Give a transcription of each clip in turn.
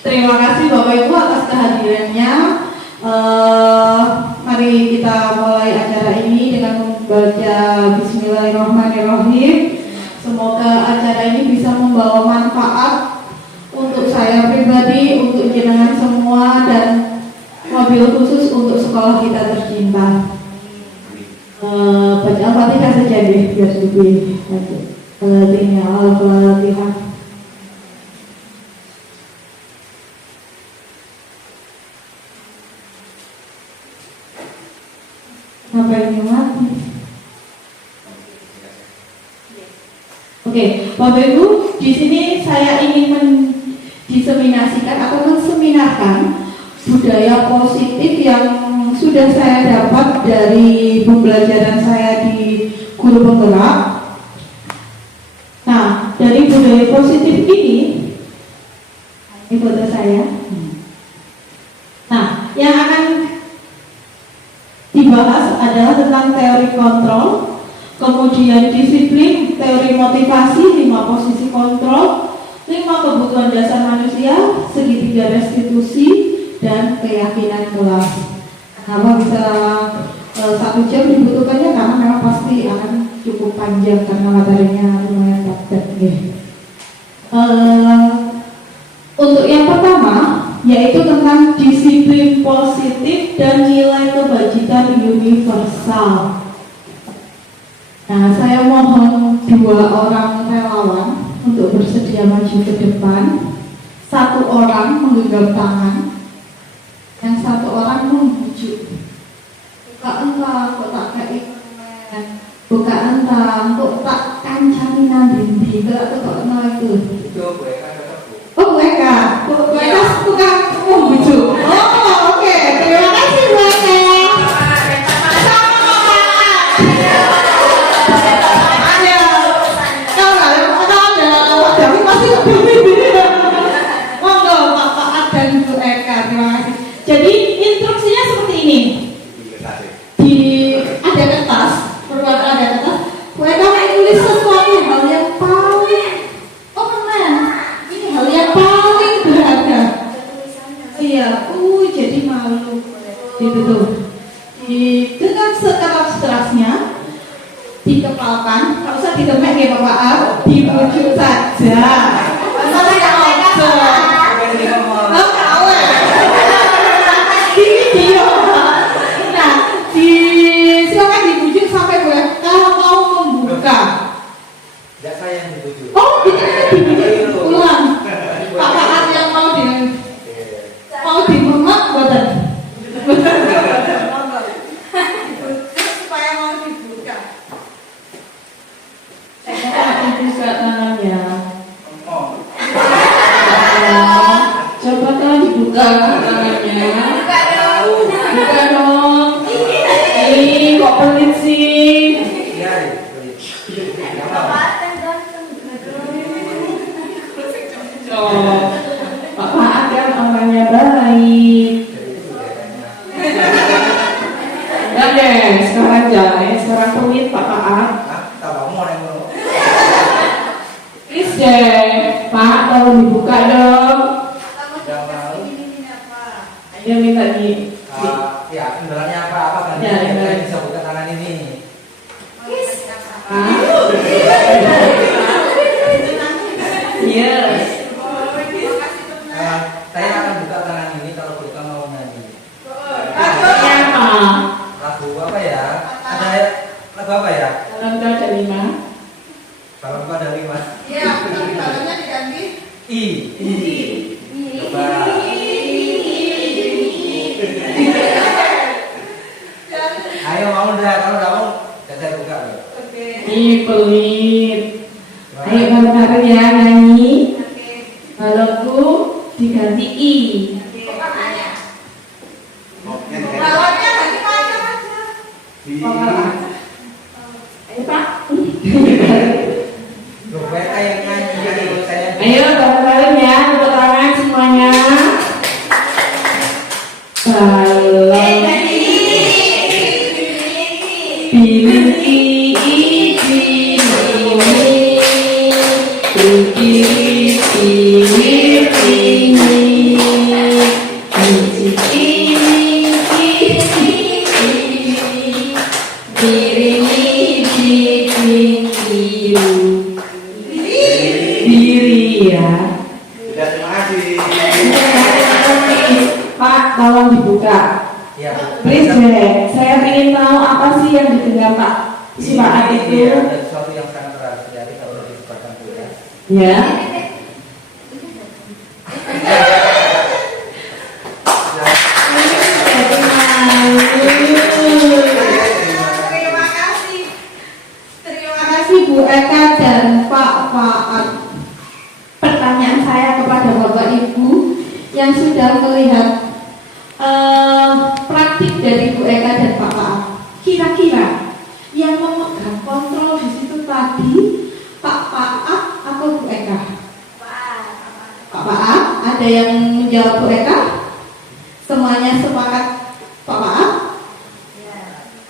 Terima kasih Bapak Ibu atas kehadirannya. Mari kita mulai acara ini dengan membaca Bismillahirrahmanirrahim. Semoga acara ini bisa membawa manfaat untuk saya pribadi, untuk jenengan semua, dan mobil khusus untuk sekolah kita tercinta. Baca Al-Fatihah saja deh biar lebih lanjut. Al-Fatihah. Apa ini mati? Oke, Bapak Ibu, di sini saya ingin diseminasikan atau menseminarkan budaya positif yang sudah saya dapat dari pembelajaran saya di guru penggerak. Nah, dari budaya positif ini foto saya. Nah, yang akan dibahas adalah tentang teori kontrol, kemudian disiplin, teori motivasi, 5 posisi kontrol, 5 kebutuhan dasar manusia, segitiga restitusi, dan keyakinan kelas. Kenapa bisa 1 jam dibutuhkannya? Karena memang pasti akan cukup panjang karena materinya lumayan padat. Untuk yang pertama, yaitu tentang disiplin positif dan nilai kebajikan universal. Nah, saya mohon 2 orang relawan untuk bersedia maju ke depan. 1 orang menggenggam tangan, yang 1 orang membujuk. Buka entah, kok tak kayak ikan. Buka entah, kok tak kancani nanti. Kok kenal itu. Oh, Bu Eka. Bu Eka suka membujuk. Oh, oke. Terima kasih Bu Eka. Jadi instruksinya seperti ini. Ada kertas, perlu ada kertas. Mereka menulis sesuatu hal yang paling, ini hal yang paling berharga. Iya, jadi malu. Gitu tuh. Dengan sekeras-kerasnya dikepalkan, nggak usah ditemek ya Bapak, dibujuk saja. Silakan dibujuk sampai kalau mau membuka. Tidak saya yang dibujuk. Oh, dibujuk ulang. Pak yang mau dimemak buatan. Supaya mau dibuka. Saya buka tangannya. Coba kan dibuka tangannya. Buka dong. Ini kok pelit sih? Pak Faat kan orangnya baik. Enggak deh, sekarang jangan. Sekarang pelit Pak Faat. Please deh, Pak, tolong dibuka dong. Ayo minta di. Ya, kendalanya apa kan? Ya, saya bisa buka tangan ini. Yes. Saya akan buka tangan ini kalau kita mau nyanyi. Lagu apa ya? Ada lagu apa ya? Dalam ada 5. Kalau ada 5. Iya, tapi balonnya diganti. I. Coba. Ayo mau dah, kalau nggak mau, saya buka. Oke. Ih, pelit. Ayo bareng-bareng ya nyanyi. Balonku diganti I. Balonnya ganti macam aja. Ayo Pak. Yang nyanyi saya. Ayo bareng-bareng ya, tepuk tangan semuanya. Balon. Ini Pak, tolong dibuka. Iya. Please, saya ingin tahu apa sih yang didengar Pak Simaan itu. Iya, ada sesuatu yang sangat rahasia kalau udah dibukakan dulu ya. Ya. Terima kasih Bu Eka dan Pak Faat. Pertanyaan saya kepada Bapak Ibu yang sudah melihat praktik dari Bu Eka dan Pak Faat. Kira-kira yang memegang kontrol di situ tadi Pak Faat atau Bu Eka? Pak Faat, ada yang menjawab Bu Eka? Semuanya sepakat Pak Faat?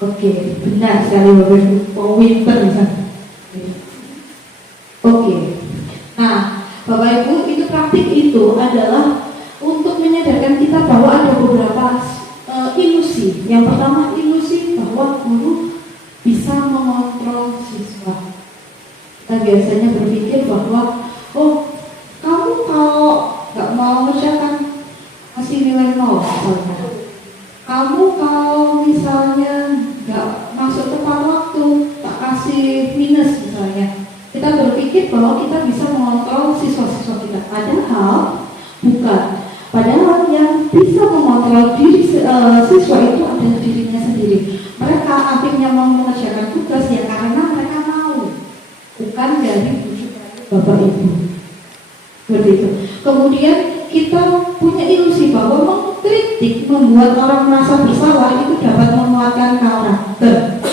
Oke, benar sekali Bapak Ibu. Winter misalnya. Oke. Nah, Bapak Ibu, itu praktik itu adalah untuk menyadarkan kita bahwa ada beberapa ilusi. Yang pertama, ilusi bahwa guru bisa mengontrol siswa. Kita biasanya berpikir bahwa, oh, kamu kalau nggak mau mengerjakan kasih nilai 0 misalnya. Kamu kalau misalnya nggak masuk tepat waktu, tak kasih minus misalnya. Kita berpikir bahwa kita bisa mengontrol siswa-siswa kita. Padahal bukan. Padahal yang bisa mengontrol diri siswa itu adalah dirinya sendiri. Mereka akhirnya mau mengerjakan tugas ya karena mereka mau, bukan dari bujuk Bapak Ibu. Begitu. Kemudian kita punya ilusi bahwa mengkritik membuat orang merasa bersalah itu dapat menguatkan karakter.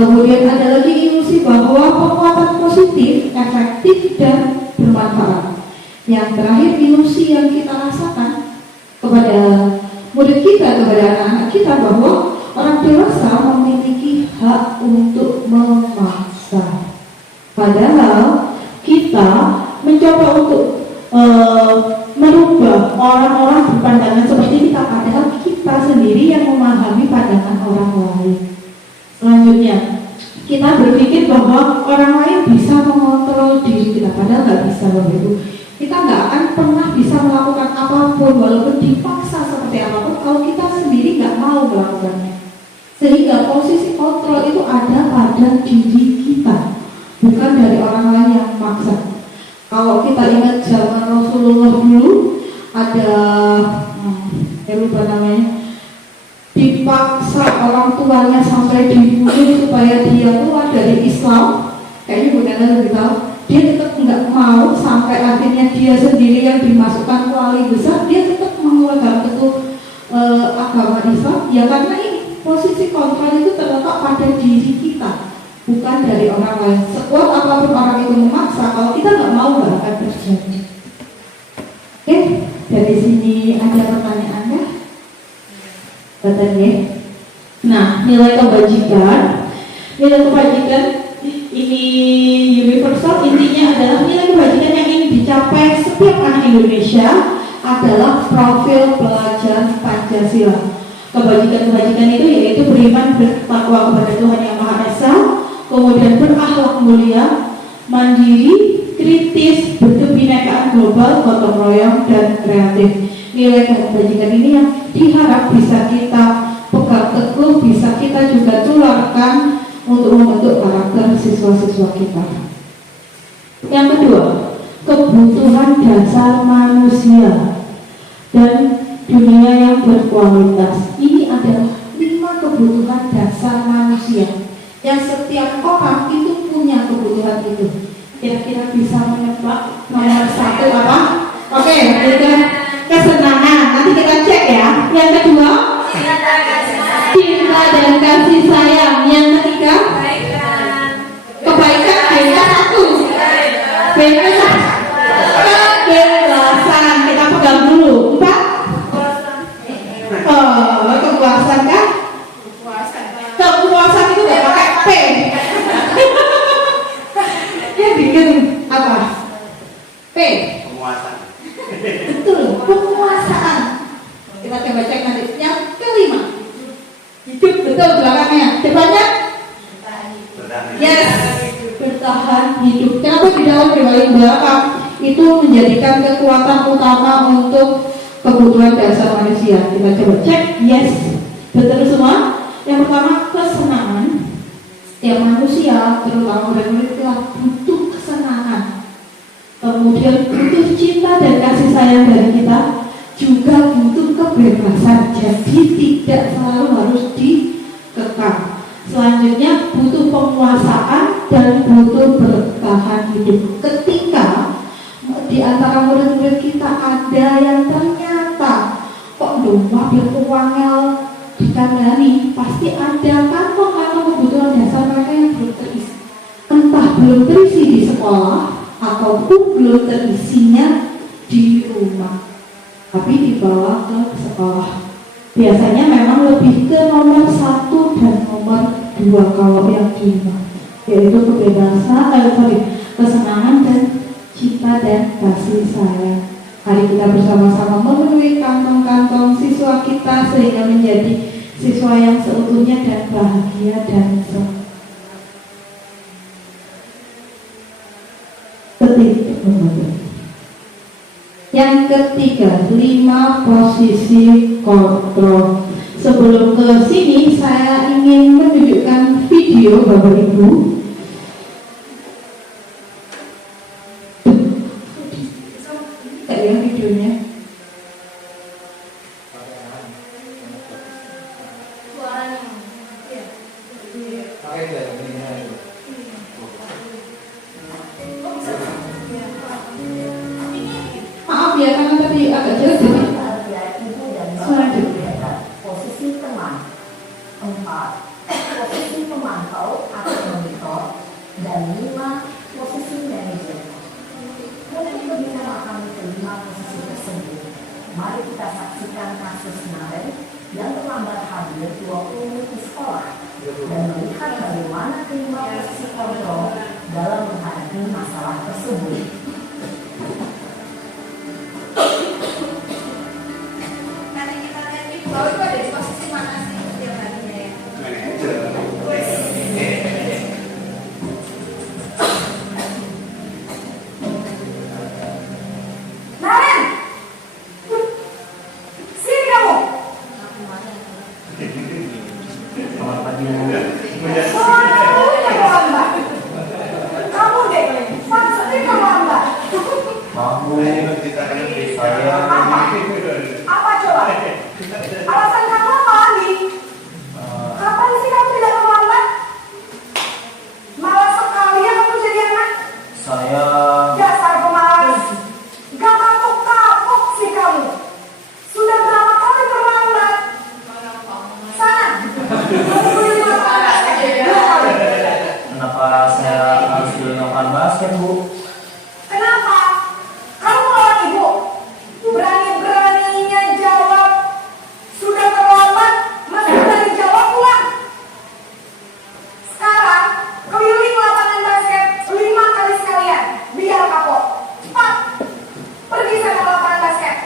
Kemudian ada lagi ilusi bahwa penguatan positif, efektif dan bermanfaat. Yang terakhir ilusi yang kita rasakan kepada murid kita, kepada anak-anak kita bahwa orang dewasa memiliki hak untuk memaksa. Padahal kita mencoba untuk merubah orang-orang berpandangan seperti kita, padahal kita sendiri yang memahami pandangan orang lain. Selanjutnya, kita berpikir bahwa orang lain bisa mengontrol diri kita, padahal nggak bisa, Bapak Ibu. Kita nggak akan pernah bisa melakukan apapun, walaupun dipaksa seperti apapun, kalau kita sendiri nggak mau melakukannya. Sehingga posisi kontrol itu ada pada diri kita, bukan dari orang lain yang memaksa. Kalau kita ingat zaman Rasulullah dulu, ada lupa namanya, dipaksa orang tuanya sampai dibunuh supaya dia keluar dari Islam. Kayaknya bukan lebih tahu. Dia tetap nggak mau, sampai akhirnya dia sendiri yang dimasukkan wali besar. Dia tetap mengeluarkan teguh agama Islam. Ya karena ini posisi kontrol itu terletak pada diri kita, bukan dari orang lain. Sekuat apapun orang itu memaksa, kalau kita nggak mau nggak akan terjadi. Oke, dari sini ada pertanyaan ya? Katanya. Nah, nilai kebajikan ini universal, intinya adalah nilai kebajikan yang ingin dicapai setiap anak Indonesia adalah profil pelajar Pancasila. Kebajikan itu yaitu beriman, bertakwa kepada Tuhan Yang Maha Esa, kemudian berakhlak mulia, mandiri, kritis, berkebinekaan global, gotong royong, dan kreatif. Nilai kebajikan ini yang diharap bisa kita pegang teguh, bisa kita juga tularkan untuk membentuk karakter siswa-siswa kita. Yang kedua, kebutuhan dasar manusia dan dunia yang berkualitas. Ini adalah 5 kebutuhan dasar manusia yang setiap orang itu punya kebutuhan itu. Kira-kira bisa menebak nomor 1 apa? Oke, kesenangan. Nanti kita cek ya. Yang kedua, cinta dan kasih sayang. Yang ketiga, kebaikan. Kebaikan 1. Kejelasan. Kita pegang dulu. 4. Kepuasan kan? Kepuasan itu nggak pakai P. Dia bikin apa? P. Penguasaan. Betul, penguasaan. Kita coba cek nanti. Yang kelima, hidup betul belakangnya. Depannya? Yes, bertahan hidup. Kenapa di dalam riwayat belakang itu menjadikan kekuatan utama untuk kebutuhan dasar manusia. Kita coba cek, yes, betul semua. Yang pertama, kesenangan. Setiap manusia, terutama murid-murid kita, butuh kesenangan. Kemudian butuh cinta dan kasih sayang dari kita, juga butuh kebebasan. Jadi tidak selalu harus dikekang. Selanjutnya butuh penguasaan dan butuh bertahan hidup. Ketika di antara murid-murid kita ada yang ternyata kok lupa berkeuangan dikandani, pasti ada kantong-kantong kebutuhan dasar mereka yang belum terisi. Entah belum terisi di sekolah ataupun belum terisinya di rumah, tapi dibawa ke sekolah. Biasanya memang lebih ke nomor 1 dan nomor 2 kalau yang di rumah, yaitu kebebasan, kesenangan dan cinta dan kasih sayang. Mari kita bersama-sama memenuhi kantong-kantong siswa kita sehingga menjadi siswa yang seutuhnya dan bahagia dan senang. Yang ketiga, 5 posisi kontrol. Sebelum ke sini, saya ingin menunjukkan video Bapak Ibu. Kayak videonya. Maaf ya, karena tadi agak jelas jadi posisi teman. 4. Posisi pemantau atau monitor. Dan 5. Posisi manajer. Untuk membicarakan kelima posisi tersebut, mari kita saksikan kasus Naren yang terlambat hadir 20 menit di sekolah dan melihat bagaimana kelima posisi kontrol dalam menghadapi masalah tersebut. Nanti kita lihat di bawah itu ada di posisi mana sih setiap harinya ya? Naren! Sini kamu! Selamat pagi. Terlambat. Kamu deh, maksudnya terlambat. Maaf Bu, saya Apa coba? Alasan kamu apa lagi? Kapan sih kamu tidak terlambat? Malas sekali ya kamu jadi anak. saya Dasar pemalas. Gak kapok-kapok sih kamu. Sudah berapa kali terlambat? Sana. kenapa saya harus beli lapangan basket Bu? Kenapa? Kamu melawan ibu? Berani-beraninya jawab. Sudah terlambat, masih berani jawab pula. Sekarang, keliling lapangan basket 5 kali sekalian. Biar kapok. Cepat. Pergi sana ke lapangan basket.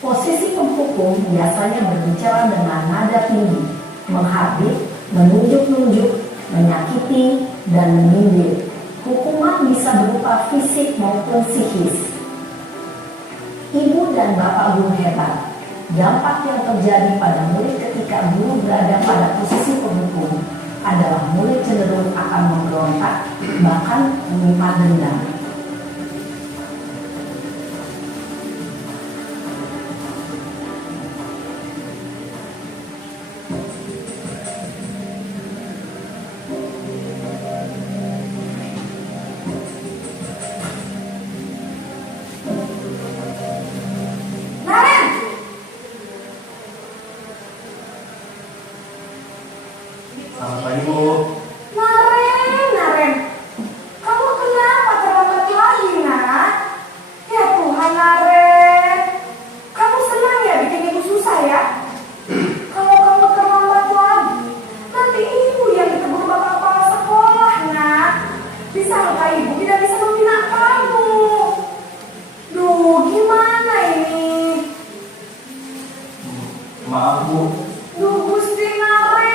Posisi penghukum biasanya berbicara dengan nada tinggi, menghardik, menunjuk-nunjuk, menyakiti, dan menyindir. Hukuman bisa berupa fisik maupun psikis. Ibu dan bapak guru hebat. Dampak yang terjadi pada murid ketika guru berada pada posisi penghukum adalah murid cenderung akan memberontak, bahkan menyimpan dendam. Naren! Selamat pagi Bu. Naren, kamu kenapa terlambat lagi, nak? Ya Tuhan, Naren, kamu senang ya bikin ibu susah ya? Kalau kamu terlambat lagi, nanti ibu yang ditegur bapak kepala sekolah, nak. Disangka ibu tidak bisa membina kamu. Duh, gimana ini? Maaf Bu, Duh, Gusti Naren.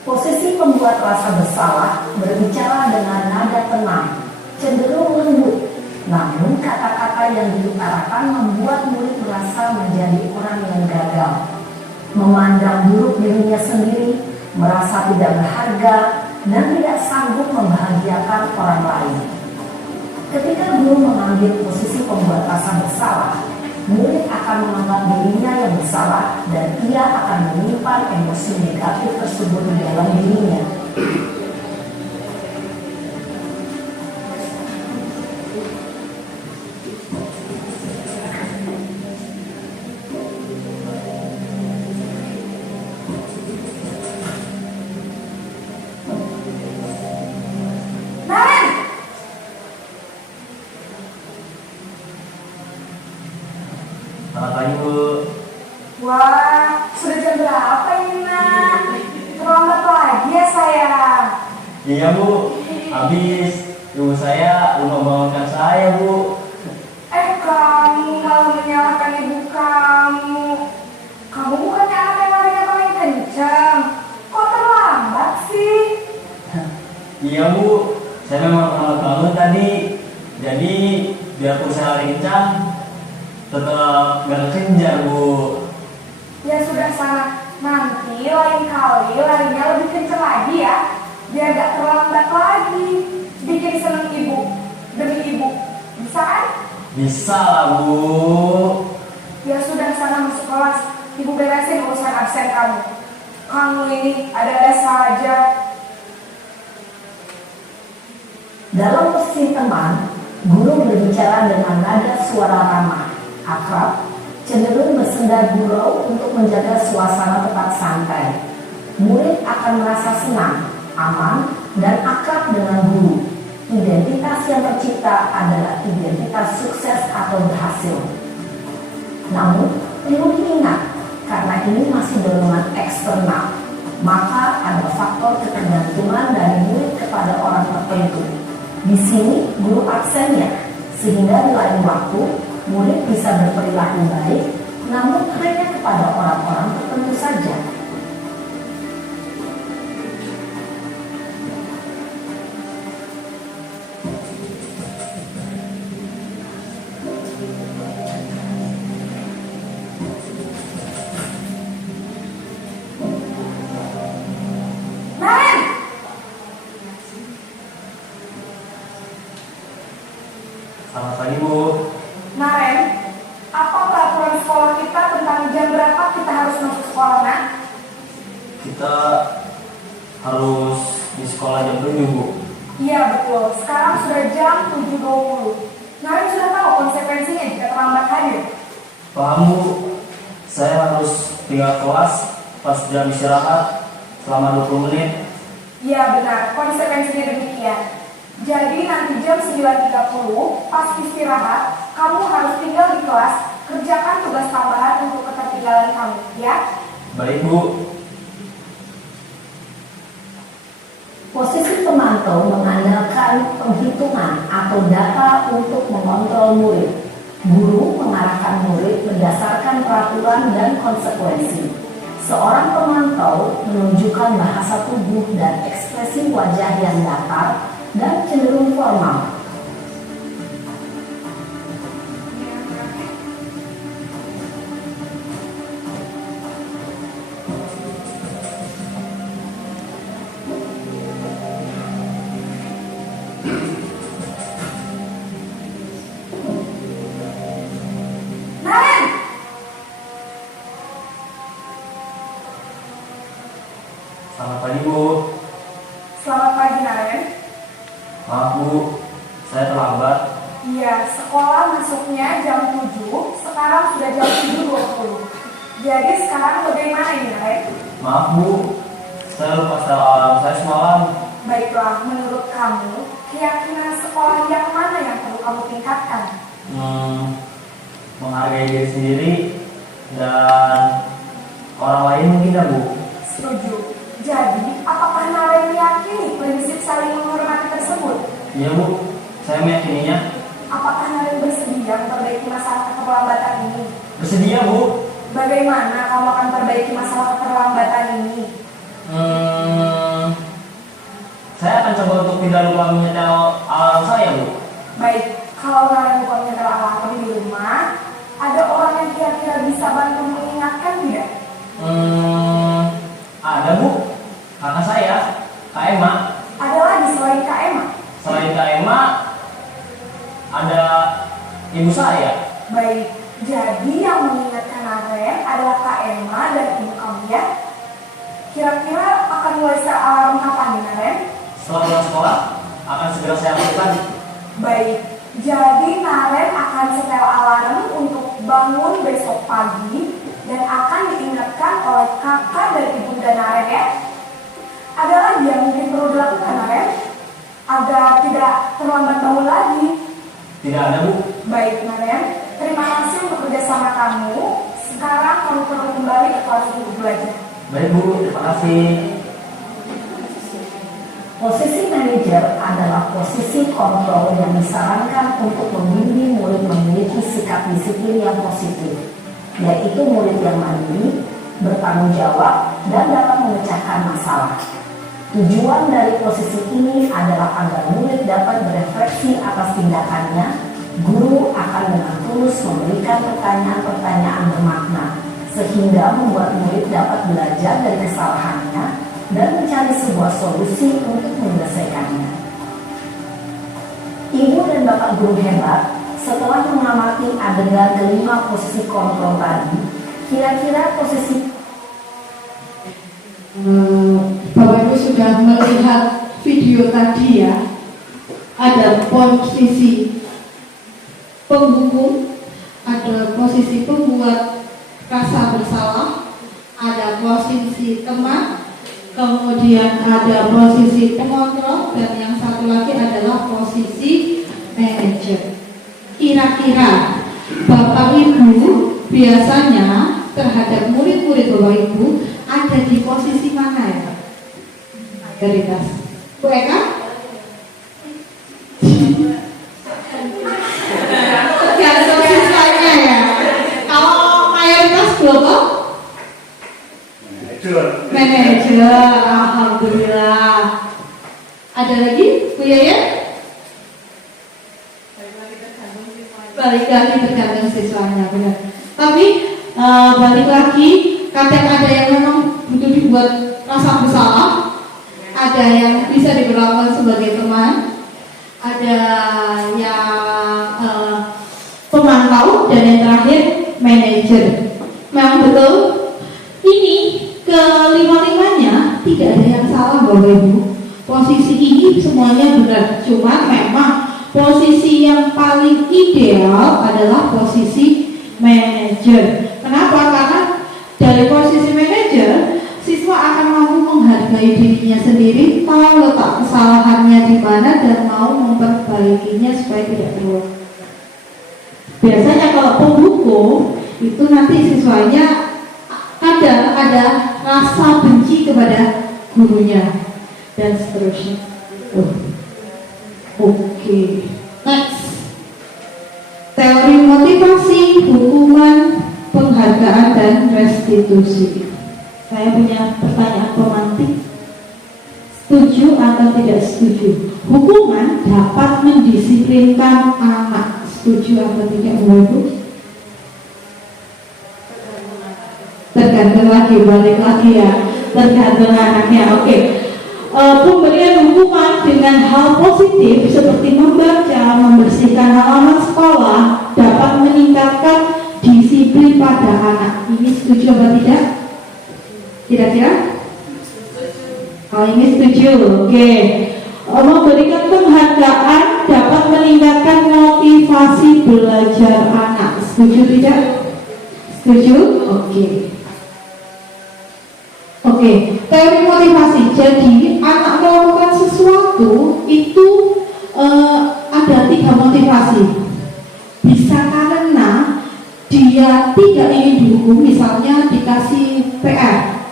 Posisi pembuat rasa bersalah berbicara dengan nada tenang, cenderung lembut. Namun kata-kata yang diutarakan membuat murid merasa menjadi orang yang gagal, memandang buruk dirinya sendiri, merasa tidak berharga, dan tidak sanggup membahagiakan orang lain. Ketika guru mengambil posisi pembuat rasa bersalah, murid akan menganggap dirinya yang bersalah dan ia akan menyimpan emosi negatif tersebut di dalam dirinya. Naren, Selamat pagi Bu. wah, sudah jam berapa ini, Nak? Terlambat lagi ya, sayang. Iya Bu, habis ibu saya udah membangunkan saya Bu. Kamu malah menyalahkan ibu kamu. Kamu bukannya anak yang larinya paling kencang. Kok terlambat sih? Iya Bu, saya memang terlambat bangun tadi. Jadi biarpun saya lari kencang, tetap gak kejar Bu. Ya sudah sana. Nanti lain kali larinya lebih kencang lagi ya. Biar gak terlambat lagi. Bikin seneng ibu. Demi ibu. Bisa kan? Bisa lah Bu. Ya sudah sana masuk kelas. Ibu beresin urusan absen kamu. Kamu ini ada-ada saja. Dalam posisi teman, guru berbicara dengan nada suara ramah, akrab, cenderung bersenda gurau untuk menjaga suasana tetap santai. Murid akan merasa senang, aman, dan akrab dengan guru. Identitas yang tercipta adalah identitas sukses atau berhasil. Namun, perlu diingat, karena ini masih dorongan eksternal, maka ada faktor ketergantungan dari murid kepada orang tertentu. Di sini guru absennya, sehingga di lain waktu murid bisa berperilaku baik, namun hanya kepada orang-orang tertentu saja. Naren! Selamat pagi Bu. Naren, apa peraturan sekolah kita tentang jam berapa kita harus masuk sekolah, Nak? Kita harus di sekolah jam 7 Bu. Iya betul, sekarang sudah jam 7.20. Naren sudah tahu konsekuensinya jika terlambat hadir. Paham Bu, saya harus tinggal kelas pas jam istirahat selama 20 menit. Iya benar, konsekuensinya demikian. Jadi nanti jam 9.30 pas istirahat, kamu harus tinggal di kelas, kerjakan tugas tambahan untuk ketertinggalan kamu, ya? Baik Bu. Posisi pemantau mengandalkan penghitungan atau data untuk mengontrol murid. Guru mengarahkan murid berdasarkan peraturan dan konsekuensi. Seorang pemantau menunjukkan bahasa tubuh dan ekspresi wajah yang datar dan cenderung formal. Naren! Selamat pagi Bu. Selamat pagi, Naren. Maaf Bu, saya terlambat. Iya, sekolah masuknya jam 7, sekarang sudah jam 7.20. Jadi sekarang bagaimana ini, Naren? Maaf Bu, saya lupa style alarm saya semalam. Baiklah, menurut kamu, keyakinan sekolah yang mana yang perlu kamu tingkatkan? Menghargai diri sendiri dan orang lain mungkin ya Bu. Setuju. Jadi, apakah Naren meyakini prinsip saling menghormati tersebut? Iya Bu, saya meyakininya. Apakah Naren bersedia memperbaiki masalah keterlambatan ini? Bersedia Bu. Bagaimana kamu akan perbaiki masalah keterlambatan ini? untuk tidak lupa menyetel alarm saya, Bu. Baik, kalau kalian lupa menyetel alarm di rumah, ada orang yang kira-kira bisa bantu mengingatkan tidak? Ada, Bu. Kakak saya, Kak Emma. Ada lagi selain Kak Emma? Selain Kak Emma, ada ibu saya. Baik, jadi yang mengingatkan Naren adalah Kak Emma dan ibu kamu ya? Kira-kira akan mulai setel alarm kapan nih Naren? Setelah pulang sekolah, akan segera saya lakukan. Baik, jadi Naren akan setel alarm untuk bangun besok pagi dan akan diingatkan oleh kakak dan ibunda Naren ya. Ada lagi yang mungkin perlu dilakukan Naren agar tidak terlambat bangun lagi? Tidak ada, Bu. Baik Naren, terima kasih untuk kerjasama kamu. Sekarang kamu perlu kembali ke kelas untuk belajar. Baik, Bu. Terima kasih. Posisi manajer adalah posisi kontrol yang disarankan untuk membimbing murid memiliki sikap disiplin yang positif, yaitu murid yang mandiri, bertanggung jawab, dan dapat memecahkan masalah. Tujuan dari posisi ini adalah agar murid dapat berefleksi atas tindakannya. Guru akan dengan tulus memberikan pertanyaan-pertanyaan bermakna, sehingga membuat murid dapat belajar dari kesalahannya dan mencari sebuah solusi untuk menyelesaikannya. Ibu dan bapak guru hebat, setelah mengamati adegan kelima posisi kontrol tadi, kira-kira posisi Bapak Ibu sudah melihat video tadi ya. Ada posisi penghukum, ada posisi pembuat rasa bersalah, ada posisi teman, kemudian ada posisi pengontrol, dan yang satu lagi adalah posisi manajer. Kira-kira Bapak Ibu biasanya terhadap murid-murid Bapak Ibu ada di posisi mana ya? Mayoritas. Bu Eka? Tergantung siswanya ya. Kalau mayoritas kelompok? Manajer, alhamdulillah. Ada lagi, Bu Yaya? Balik lagi tergantung siswanya, benar. Tapi balik lagi, kadang ada yang memang butuh dibuat rasa bersalah, ada yang bisa diperlakukan sebagai teman, ada yang pemantau, dan yang terakhir manajer. Memang betul, ini kelima-limanya tidak ada yang salah Bapak Ibu. Posisi ini semuanya benar, cuma memang posisi yang paling ideal adalah posisi manajer. Kenapa? Karena dari posisi manajer, siswa akan mampu menghargai dirinya sendiri, tahu letak kesalahannya di mana, dan mau memperbaikinya supaya tidak terulang. Biasanya kalau penghukum itu nanti siswanya ada rasa benci kepada gurunya dan seterusnya. Oke. Next. Teori motivasi, hukuman, penghargaan, dan restitusi. Saya punya pertanyaan pemantik. Setuju atau tidak setuju? Hukuman dapat mendisiplinkan anak. Setuju atau tidak, Bu? Tergantung lagi, balik lagi ya. Tergantung anaknya. Oke. Pemberian hukuman dengan hal positif seperti membaca, membersihkan halaman sekolah dapat meningkatkan disiplin pada anak. Ini setuju atau tidak? Kira-kira? Oh, ini setuju. Oke. Memberikan penghargaan dapat meningkatkan motivasi belajar anak. Setuju tidak? Setuju? Oke. Teori motivasi. Jadi anak melakukan sesuatu itu ada 3 motivasi. Bisa karena dia tidak ingin dihukum, misalnya dikasih PR,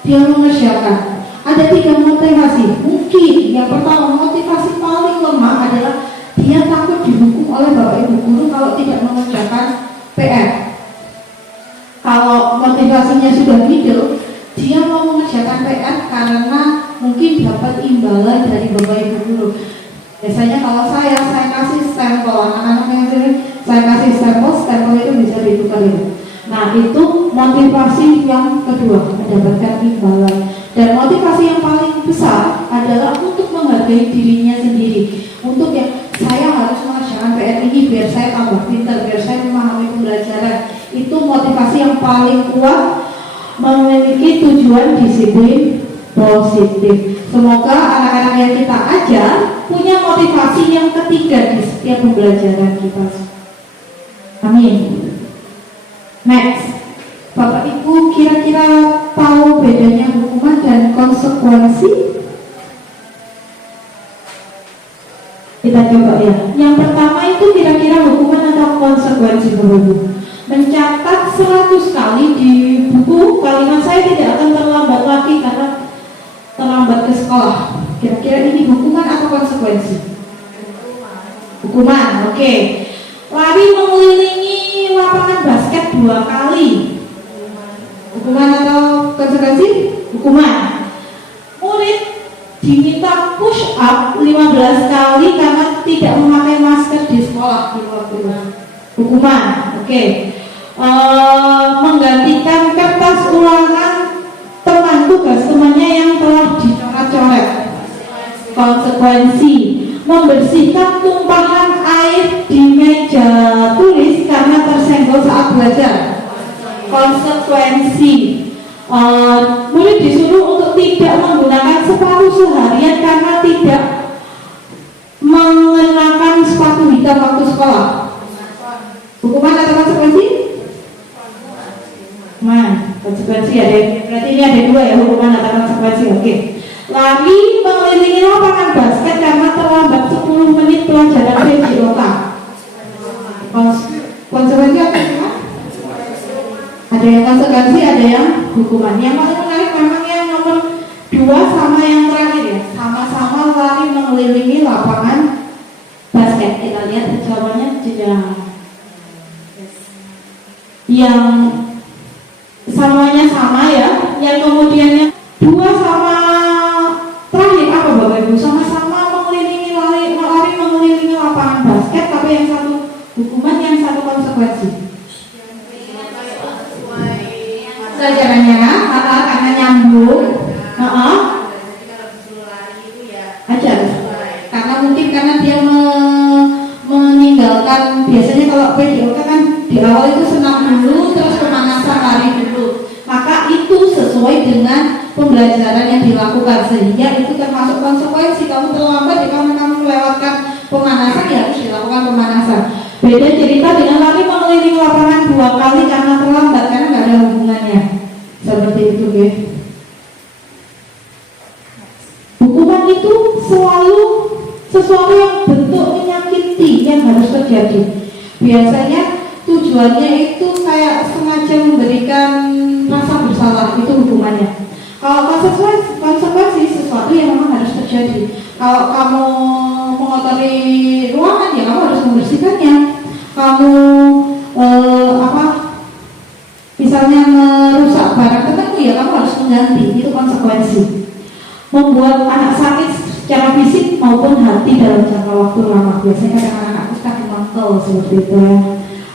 dia mengerjakan. Ada 3 motivasi. Mungkin yang pertama, motivasi paling lemah adalah dia takut dihukum oleh bapak ibu guru kalau tidak mengerjakan PR. Kalau motivasinya sudah middle, dia mau mengerjakan PR karena mungkin dapat imbalan dari Bapak Ibu guru. Biasanya kalau saya kasih stempel, anak-anak yang sini saya kasih stempel itu bisa ditukar itu. Nah itu motivasi yang kedua, mendapatkan imbalan. Dan motivasi yang paling besar adalah untuk menghargai dirinya sendiri. Untuk yang saya harus mengerjakan PR ini biar saya tambah pintar, biar saya memahami pembelajaran. Itu motivasi yang paling kuat, memiliki tujuan disiplin positif. Semoga anak-anak yang kita ajar punya motivasi yang ketiga di setiap pembelajaran kita. Amin. Next, Bapak Ibu kira-kira tahu bedanya hukuman dan konsekuensi? Kita coba ya. Yang pertama itu kira-kira hukuman atau konsekuensi Bapak Ibu. Mencatat 100 kali di buku, kalimat saya tidak akan terlambat lagi karena terlambat ke sekolah. Kira-kira ini hukuman atau konsekuensi? Hukuman, oke. Lari mengelilingi lapangan basket 2 kali. Hukuman atau konsekuensi? Hukuman. Murid diminta push up 15 kali karena tidak memakai masker di sekolah di waktu itu. Hukuman, oke. Menggantikan kertas ulangan teman tugas temannya yang telah dicoret-coret. Konsekuensi. Membersihkan tumpahan air di meja tulis karena tersenggol saat belajar. Konsekuensi. Murid disuruh untuk tidak menggunakan sepatu seharian karena tidak mengenakan sepatu hitam waktu sekolah. Hukuman atau konsekuensi? Konsekuensi ada. Berarti ini ada 2 ya, hukuman atau konsekuensi. Oke. Lari mengelilingi lapangan basket karena terlambat 10 menit pelajaran PJOK. Konsekuensi apa ya? Ada yang konsekuensi, ada yang hukuman. Yang paling menarik memang yang nomor 2 sama yang terakhir ya. Sama-sama lari mengelilingi lapangan basket. Kita lihat jawabannya jenjang. Yang samanya sama ya. Yang kemudiannya 2 sama terakhir apa Bapak Ibu? Sama-sama mengelilingi lari mengelilingi lapangan basket, tapi yang satu hukuman, yang satu konsekuensi. Pelajarannya karena nyambung. Ajar. Karena mungkin karena dia meninggalkan, biasanya kalau PJOK kan di awal itu senam dulu, terus pemanasan lari dulu. Maka itu sesuai dengan pembelajaran yang dilakukan, sehingga itu termasuk konsekuensi. Kamu terlambat, karena kamu melewatkan pemanasan, ya harus dilakukan pemanasan. Beda cerita dengan lari mengelilingi lapangan 2 kali karena terlambat, karena nggak ada hubungannya. Seperti itu ya. Hukuman itu selalu sesuatu yang bentuk menyakiti yang harus terjadi. Biasanya tujuannya itu kayak sengaja memberikan rasa bersalah, itu hukumannya. Kalau konsekuensi sesuatu yang memang harus terjadi. Kalau kamu mengotori ruangan, ya kamu harus membersihkannya. Kamu misalnya merusak barang tertentu, ya kamu harus mengganti. Itu konsekuensi. Membuat anak sakit secara fisik maupun hati dalam jangka waktu lama. Biasanya anak-anak itu kaki mantel seperti itu ya.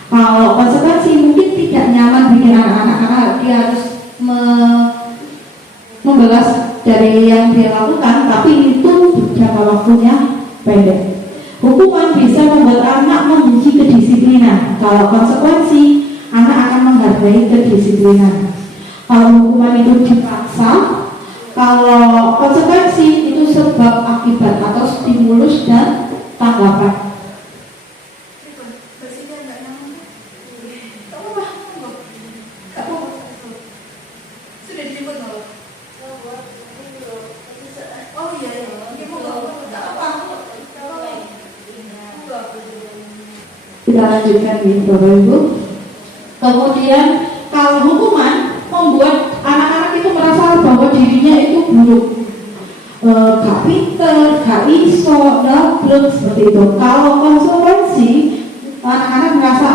Kalau konsekuensi mungkin tidak nyaman bikin anak-anak karena dia harus membalas dari yang dia lakukan, tapi itu jangka waktunya pendek. Hukuman bisa membuat anak membenci kedisiplinan. Kalau konsekuensi, anak akan menghargai kedisiplinan. Kalau hukuman itu dipaksa, kalau konsekuensi itu sebab akibat atau stimulus dan tanggapan. Kita lanjutkan nih Bapak Ibu. Kemudian kalau hukuman membuat anak-anak itu merasa bahwa dirinya itu buruk, gak pinter, gak iso, gablek seperti itu. Kalau konsekuensi, anak-anak merasa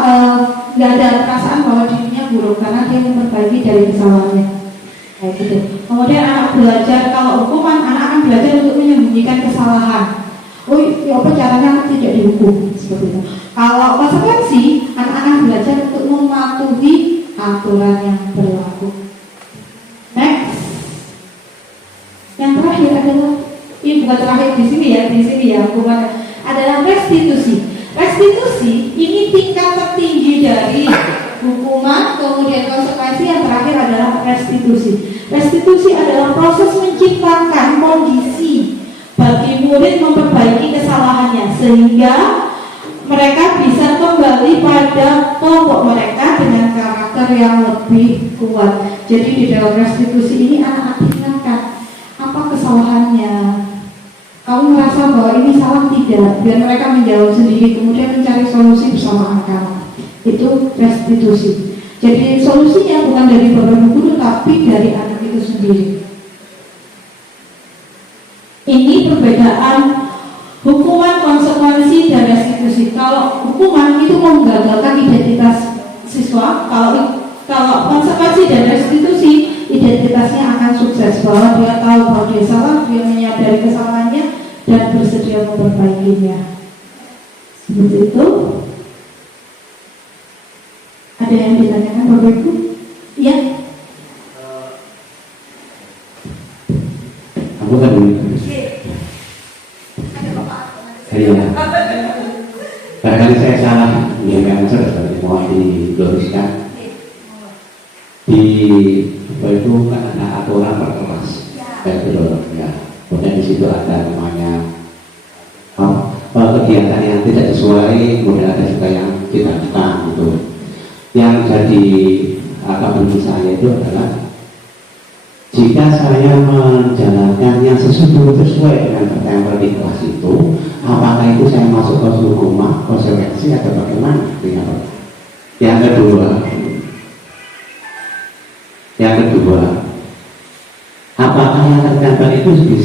gak ada perasaan bahwa dirinya buruk karena dia memperbaiki dari kesalahannya. Kayak gitu. Kemudian anak belajar, kalau hukuman anak akan belajar untuk menyembunyikan kesalahan. Oh, ya apa caranya tidak dihukum seperti itu. Kalau konsekuensi, anak-anak belajar untuk mematuhi aturan yang berlaku. Next, yang terakhir adalah, ini bukan terakhir di sini ya, hukuman adalah restitusi. Restitusi ini tingkat tertinggi dari hukuman, kemudian konsekuensi, yang terakhir adalah restitusi. Restitusi adalah proses menciptakan kondisi bagi murid memperbaiki kesalahannya sehingga mereka bisa kembali pada kelompok mereka dengan karakter yang lebih kuat. Jadi di dalam restitusi ini anak-anak diingatkan apa kesalahannya. Kamu merasa bahwa ini salah tidak? Biar mereka menjawab sendiri, kemudian mencari solusi bersama anak-anak. Itu restitusi. Jadi solusinya bukan dari bapak guru tapi dari anak itu sendiri. Ini perbedaan hukuman, konsekuensi, dan restitusi. Kalau hukuman itu menggagalkan identitas siswa, kalau konsekuensi dan restitusi, identitasnya akan sukses, bahwa dia tahu bahwa dia salah, dia menyadari kesalahannya dan bersedia memperbaikinya. Seperti itu. Ada yang ditanyakan Bapak Ibu? Iya. Aku kan dulu. Iya. Barangkali saya salah menyampaikan seperti mohon diluruskan. Di apa itu kan ada aturan per kelas, kayak gitu ya. Kemudian di situ ada namanya kegiatan yang tidak sesuai, kemudian ada juga yang dilakukan gitu. Yang jadi akabunti saya itu adalah jika saya menjalankan yang sesuai dengan pertempel di kelas itu, apakah itu saya masuk ke hukuman, konsekuensi atau bagaimana? Yang kedua, apakah yang tertempel itu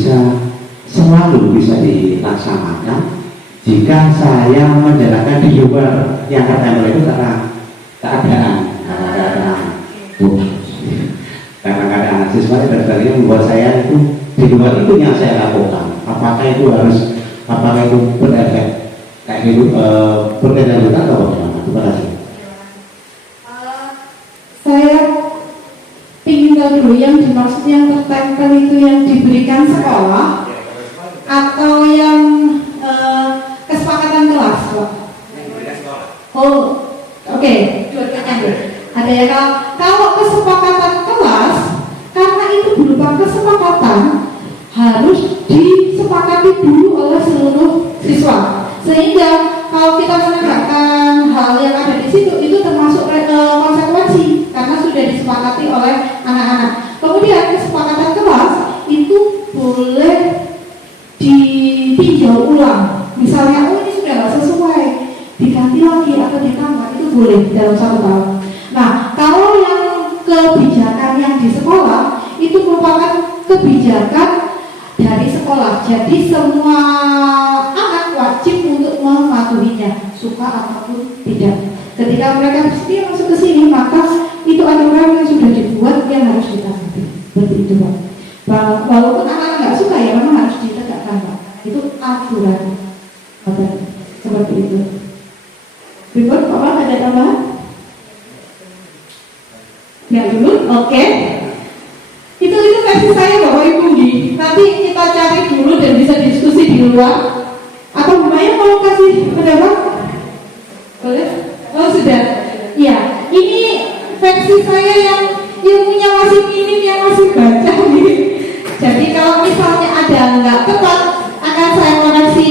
selalu bisa dilaksanakan jika saya menjalankan di luar yang tertempel itu karena keadaan siswa dan sebagainya membuat saya itu di luar itu yang saya lakukan, apakah itu berefek kayak gitu berkelanjutan atau bagaimana? Terima kasih. Saya ingin tahu dulu yang dimaksud yang tertempel itu yang diberikan sekolah atau yang kesepakatan kelas, Pak? Oh, oke. Ada ya, kalau kesepakatan kelas, karena itu berupa kesepakatan harus disepakati dulu oleh seluruh siswa, sehingga kalau kita menegakkan hal yang ada di situ itu termasuk konsekuensi karena sudah disepakati oleh anak-anak. Kemudian kesepakatan kelas itu boleh ditinjau ulang, misalnya oh ini sudah nggak sesuai, diganti lagi atau ditambah, itu boleh dalam 1 tahun. Nah, kalau yang kebijakan yang di sekolah itu merupakan kebijakan dari sekolah, jadi semua anak wajib untuk mematuhinya, suka ataupun tidak. Ketika mereka bersedia masuk ke sini, maka itu aturan yang sudah dibuat yang harus ditaati. Seperti itu, Pak. Walaupun anak nggak suka ya memang harus ditegakkan, Pak. Itu aturan. Seperti itu. Berikut, Bapak ada tambahan? Ya dulu, oke. Itu versi saya Bapak Ibu. Nanti kita cari dulu dan bisa diskusi di luar. Atau Bu Maya mau kasih pendapat? Boleh? Oh sudah. Ya, ini versi saya yang ilmunya masih minim, yang masih baca nih. Jadi kalau misalnya ada nggak tepat, akan saya koreksi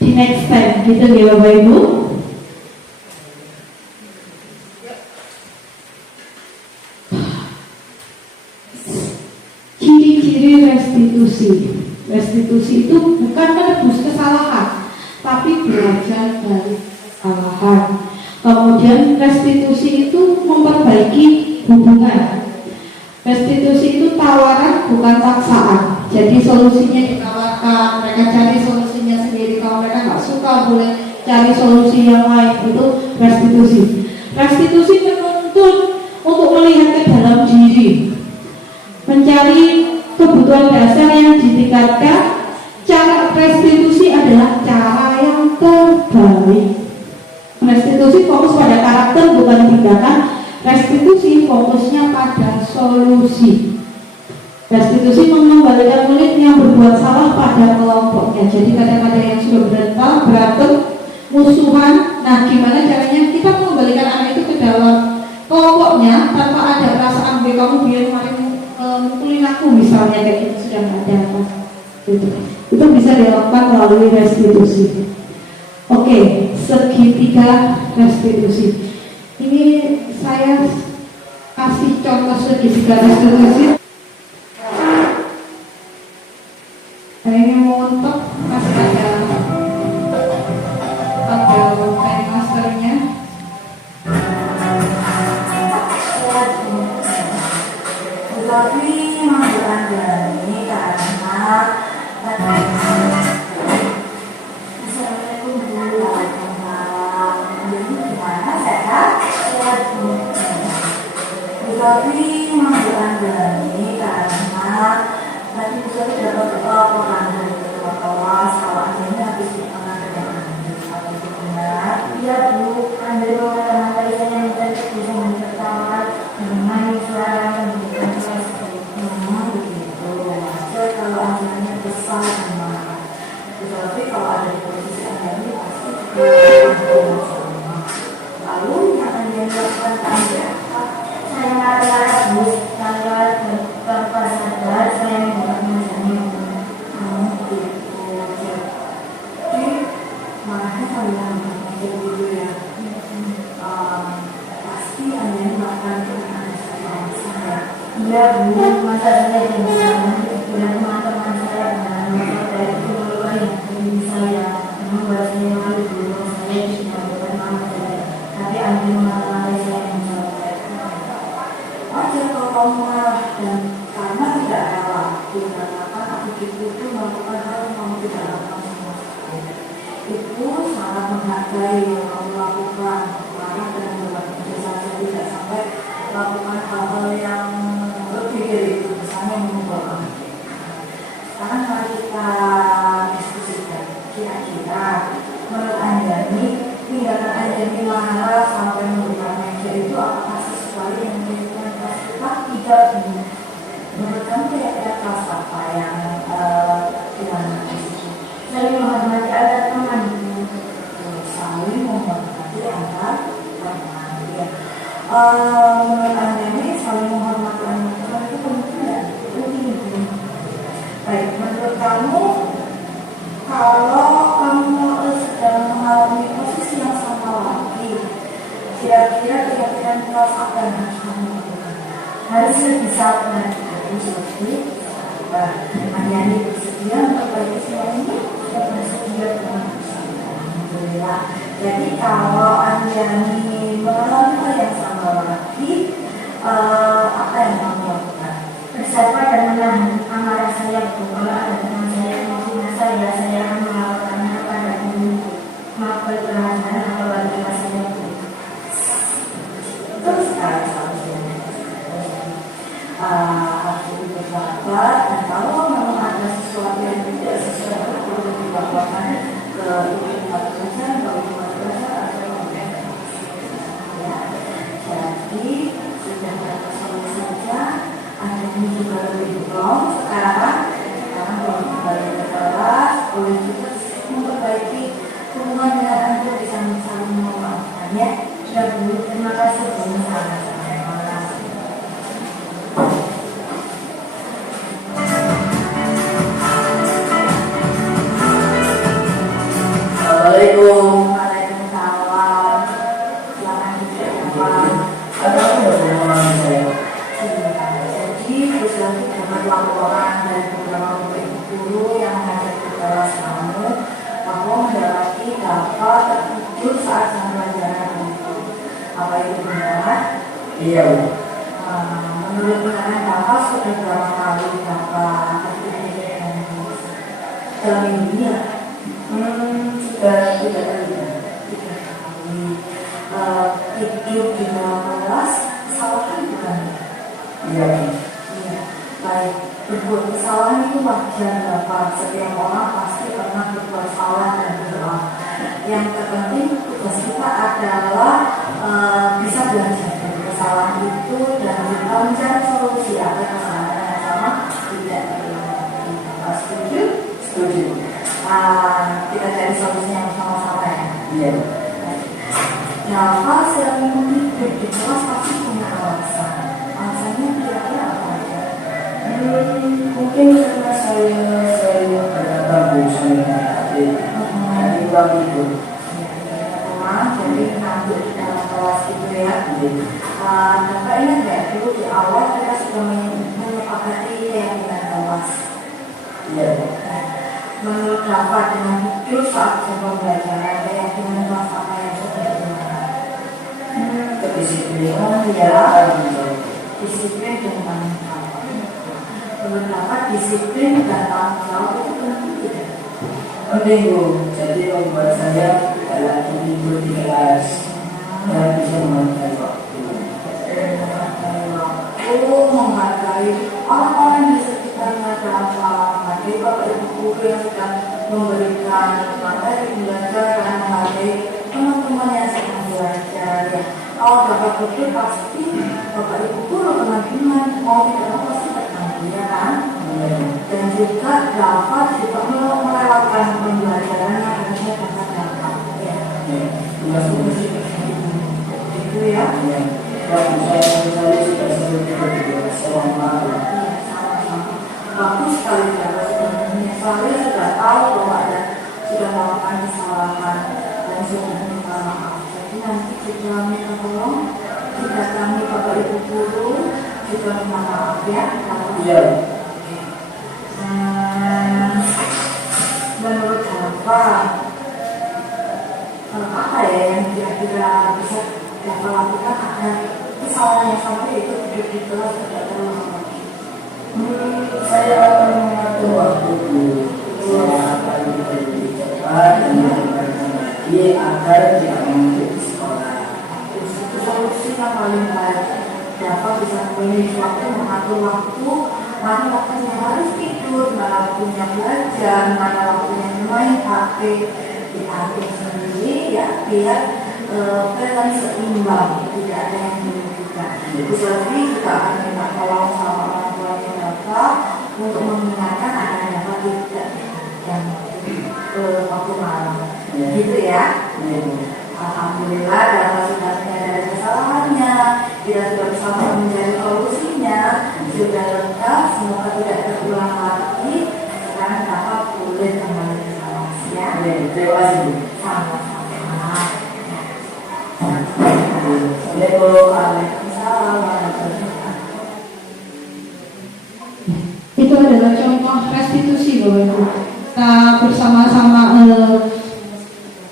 di next time, gitu ya Bapak Ibu. Ciri-ciri restitusi itu bukan menebus kesalahan, tapi belajar dari kesalahan. Kemudian restitusi itu memperbaiki hubungan. Restitusi itu tawaran bukan paksaan. Jadi solusinya ditawarkan, mereka cari solusinya sendiri. Kalau mereka nggak suka boleh cari solusi yang lain. Itu restitusi. Restitusi menuntut untuk melihat ke dalam diri, mencari kebutuhan dasar yang ditingkatkan. Cara restitusi adalah cara yang terbaik. Restitusi fokus pada karakter bukan tindakan. Restitusi fokusnya pada solusi. Restitusi mengembalikan murid yang berbuat salah pada kelompoknya. Jadi kadang-kadang yang sudah berantem, musuhan. Nah, gimana caranya kita mengembalikan anak itu ke dalam kelompoknya tanpa ada perasaan kamu biar kemarin mukulin aku misalnya, kayak gitu sudah nggak ada apa. Gitu. Itu bisa dilakukan melalui restitusi. Oke, segitiga restitusi. Ini saya kasih contoh segitiga restitusi. Ini mau untuk masih ada kain masternya. Tetapi menggunakan ini karena Assalamualaikum warahmatullahi jadi gimana sehat? Tetapi menggunakan ini karena tadi bisa tidak berperan dari kelas kalau akhirnya habis dipengaruhi atau benar. Iya Bu, Anda mengatakan tadi saya minta bisa mempertahankan dengan suara yang begitu begitu. Jadi kalau akhirnya besar sama, tetapi kalau ada di posisi Anda ini pasti sama. Lalu yang Anda lakukan Anda apa? Saya marah Bu, saya tanpa sadar saya membuat misalnya jadi marahnya kalian begitu ya. Pasti Anda melakukan dengan saya. Iya Bu, masa saya dengan teman-teman saya dan saya itu yang saya membuat saya malu dulu saya sudah bersama saya. Tapi Anda mengatakan saya yang wajar kalau kamu marah dan karena tidak rela dikarenakan aktivitas itu melakukan hal yang kamu tidak lakukan sama sekali. Itu sangat menghargai yang kamu lakukan. Marah dan berbagi saja tidak sampai lakukan hal-hal yang lebih dari itu, misalnya mengubah. Sekarang mari kita diskusikan. Kira-kira menurut Anda nih tindakan Anda ini marah sampai memberikan meja itu apakah sesuatu yang menjadikan tidak ini menurut kamu kira-kira kelas apa yang gimana? Saling menghormati antar teman, saling menghormati antar teman. Ya. Menurut Anda ini saling menghormati antar teman itu penting tidak? Penting. Baik, menurut kamu kalau kamu sedang mengalami posisi yang sama lagi, kira-kira keyakinan kelas apa yang harus kamu lakukan? Harus lebih sabar, harus lebih sabar. Hanya bersedia memperbaiki semua ini dan bersedia dengan alhamdulillah. Jadi kalau Anda ingin mengalami hal yang sama lagi, apa yang kamu lakukan? Bersabar dan menahan amarah saya. Kalau ada teman saya yang menghina saya akan melakukannya pada diri. Maaf berperasaan apalagi rasanya terus sekali aku bersabar dan kalau memang ada sesuatu yang tidak sesuai perlu dilaporkan ke ibu madrasah, ke ibu madrasah atau ke ya. Jadi sudah selesai saja. Anda ini juga lebih belum sekarang belum kembali ke kelas, boleh juga memperbaiki hubungan dengan Anda bisa saling memaafkannya. Sudah dulu, terima kasih banyak. Assalamualaikum. Waalaikumsalam. Silakan dijelaskan. Ada apa ya dengan saya? Jadi terus lagi dapat laporan dari beberapa guru yang ada di kelas kamu bahwa mendapati dapat tertidur saat jam pelajaran itu. Apa itu benar? Iya Bu. Menurut pengalaman Bapak sudah berapa kali Bapak tertidur dalam minggu ini ya? Sudah 3 kali ya? 3 kali. Tidur di dalam kelas salah kan bukan? Iya. Iya. baik. Berbuat kesalahan itu wajar Bapak. Setiap orang pasti pernah berbuat salah dan berdoa. Yang terpenting tugas kita adalah bisa belajar dari kesalahan itu dan kita mencari solusi agar kesalahan yang sama tidak terulang lagi. Bapak setuju? Setuju. Kita cari solusinya bersama-sama ya. Iya. Kenapa sering mengikut di kelas pasti punya alasan? Alasannya kira-kira apa aja? Mungkin karena saya tergabung sama adik. Jadi bang itu. Jadi ngambil di dalam kelas itu ya. Bapak ingat nggak dulu di awal kita sudah menyepakati keyakinan kelas. Iya. Menurut Bapak dengan jujur saat pembelajaran keyakinan kelas apa yang sudah digunakan? Kedisiplinan ya. Disiplin dan tanggung jawab. Menurut Bapak disiplin dan tanggung jawab itu penting tidak? Penting Bu. Jadi membuat saya tidak lagi libur di kelas dan bisa menghargai waktu. Menghargai orang-orang di sekitarnya dalam menghargai Bapak Ibu guru yang sedang memberikan materi belajar dan menghargai teman-teman yang sedang belajar ya. Kalau Bapak pikir pasti Bapak Ibu guru teman-teman mau tidak mau pasti terganggu ya kan? Dan juga dapat juga melewatkan pembelajaran yang harusnya dapat dapat ya. Itu ya. Saya sudah sering selama bagus sekali Bapak sudah menyesali, sudah tahu bahwa ada sudah melakukan kesalahan dan sudah minta maaf. Jadi nanti juga minta tolong jika kami Bapak Ibu guru juga minta maaf ya. Iya. Menurut Bapak apa ya yang kira-kira bisa Bapak lakukan agar kesalahan yang sama itu tidak ditelah tidak terulang lagi? Saya akan mengatur waktuku. Saya akan lebih cepat dan mendengarkan lagi agar tidak mengikuti di sekolah. Itu solusi yang paling baik. Dapat bisa memilih waktu, mengatur waktu, mana waktunya harus tidur, mana waktunya belajar, mana waktunya bermain HP, diatur sendiri ya biar kelihatan seimbang, tidak ada yang dirugikan. Itu jadi kita akan minta tolong sama orang tuanya Bapak untuk mengingatkan agar Bapak tidak yang waktu malam. Gitu ya. Alhamdulillah Bapak sudah menyadari kesalahannya, kita sudah bersama mencari solusinya, sudah lengkap, semoga tidak terulang lagi. Sekarang Bapak boleh kembali ke kelas ya. Terima kasih. Sama-sama. Itu adalah contoh restitusi Bapak Ibu. Kita bersama-sama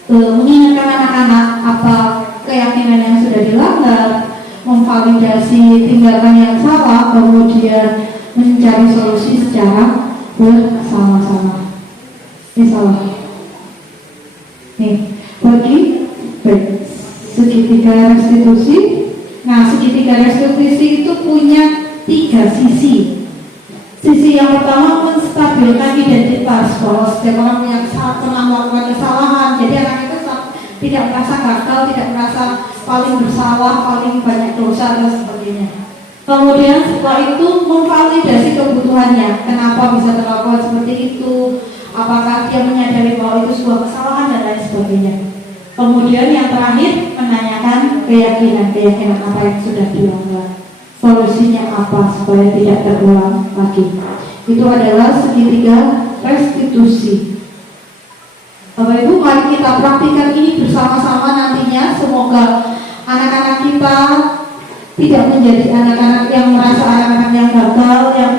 mengingatkan anak-anak apa keyakinan yang sudah dilanggar, memvalidasi tindakan yang salah, kemudian mencari solusi secara bersama-sama. Ini salah. Nih, bagi segitiga restitusi. Nah, segitiga restitusi itu punya 3 sisi. Sisi yang pertama menstabilkan identitas, bahwa setiap orang yang pernah melakukan kesalahan, jadi anak itu tidak merasa gagal, tidak merasa paling bersalah, paling banyak dosa dan sebagainya. Kemudian setelah itu memvalidasi kebutuhannya, kenapa bisa terlakukan seperti itu, apakah dia menyadari bahwa itu sebuah kesalahan dan lain sebagainya. Kemudian yang terakhir menanyakan keyakinan apa yang sudah dilanggar, solusinya apa supaya tidak terulang lagi. Itu adalah segitiga restitusi. Bapak Ibu, mari kita praktikkan ini bersama-sama nantinya. Semoga anak-anak kita tidak menjadi anak-anak yang merasa anak-anak yang gagal, yang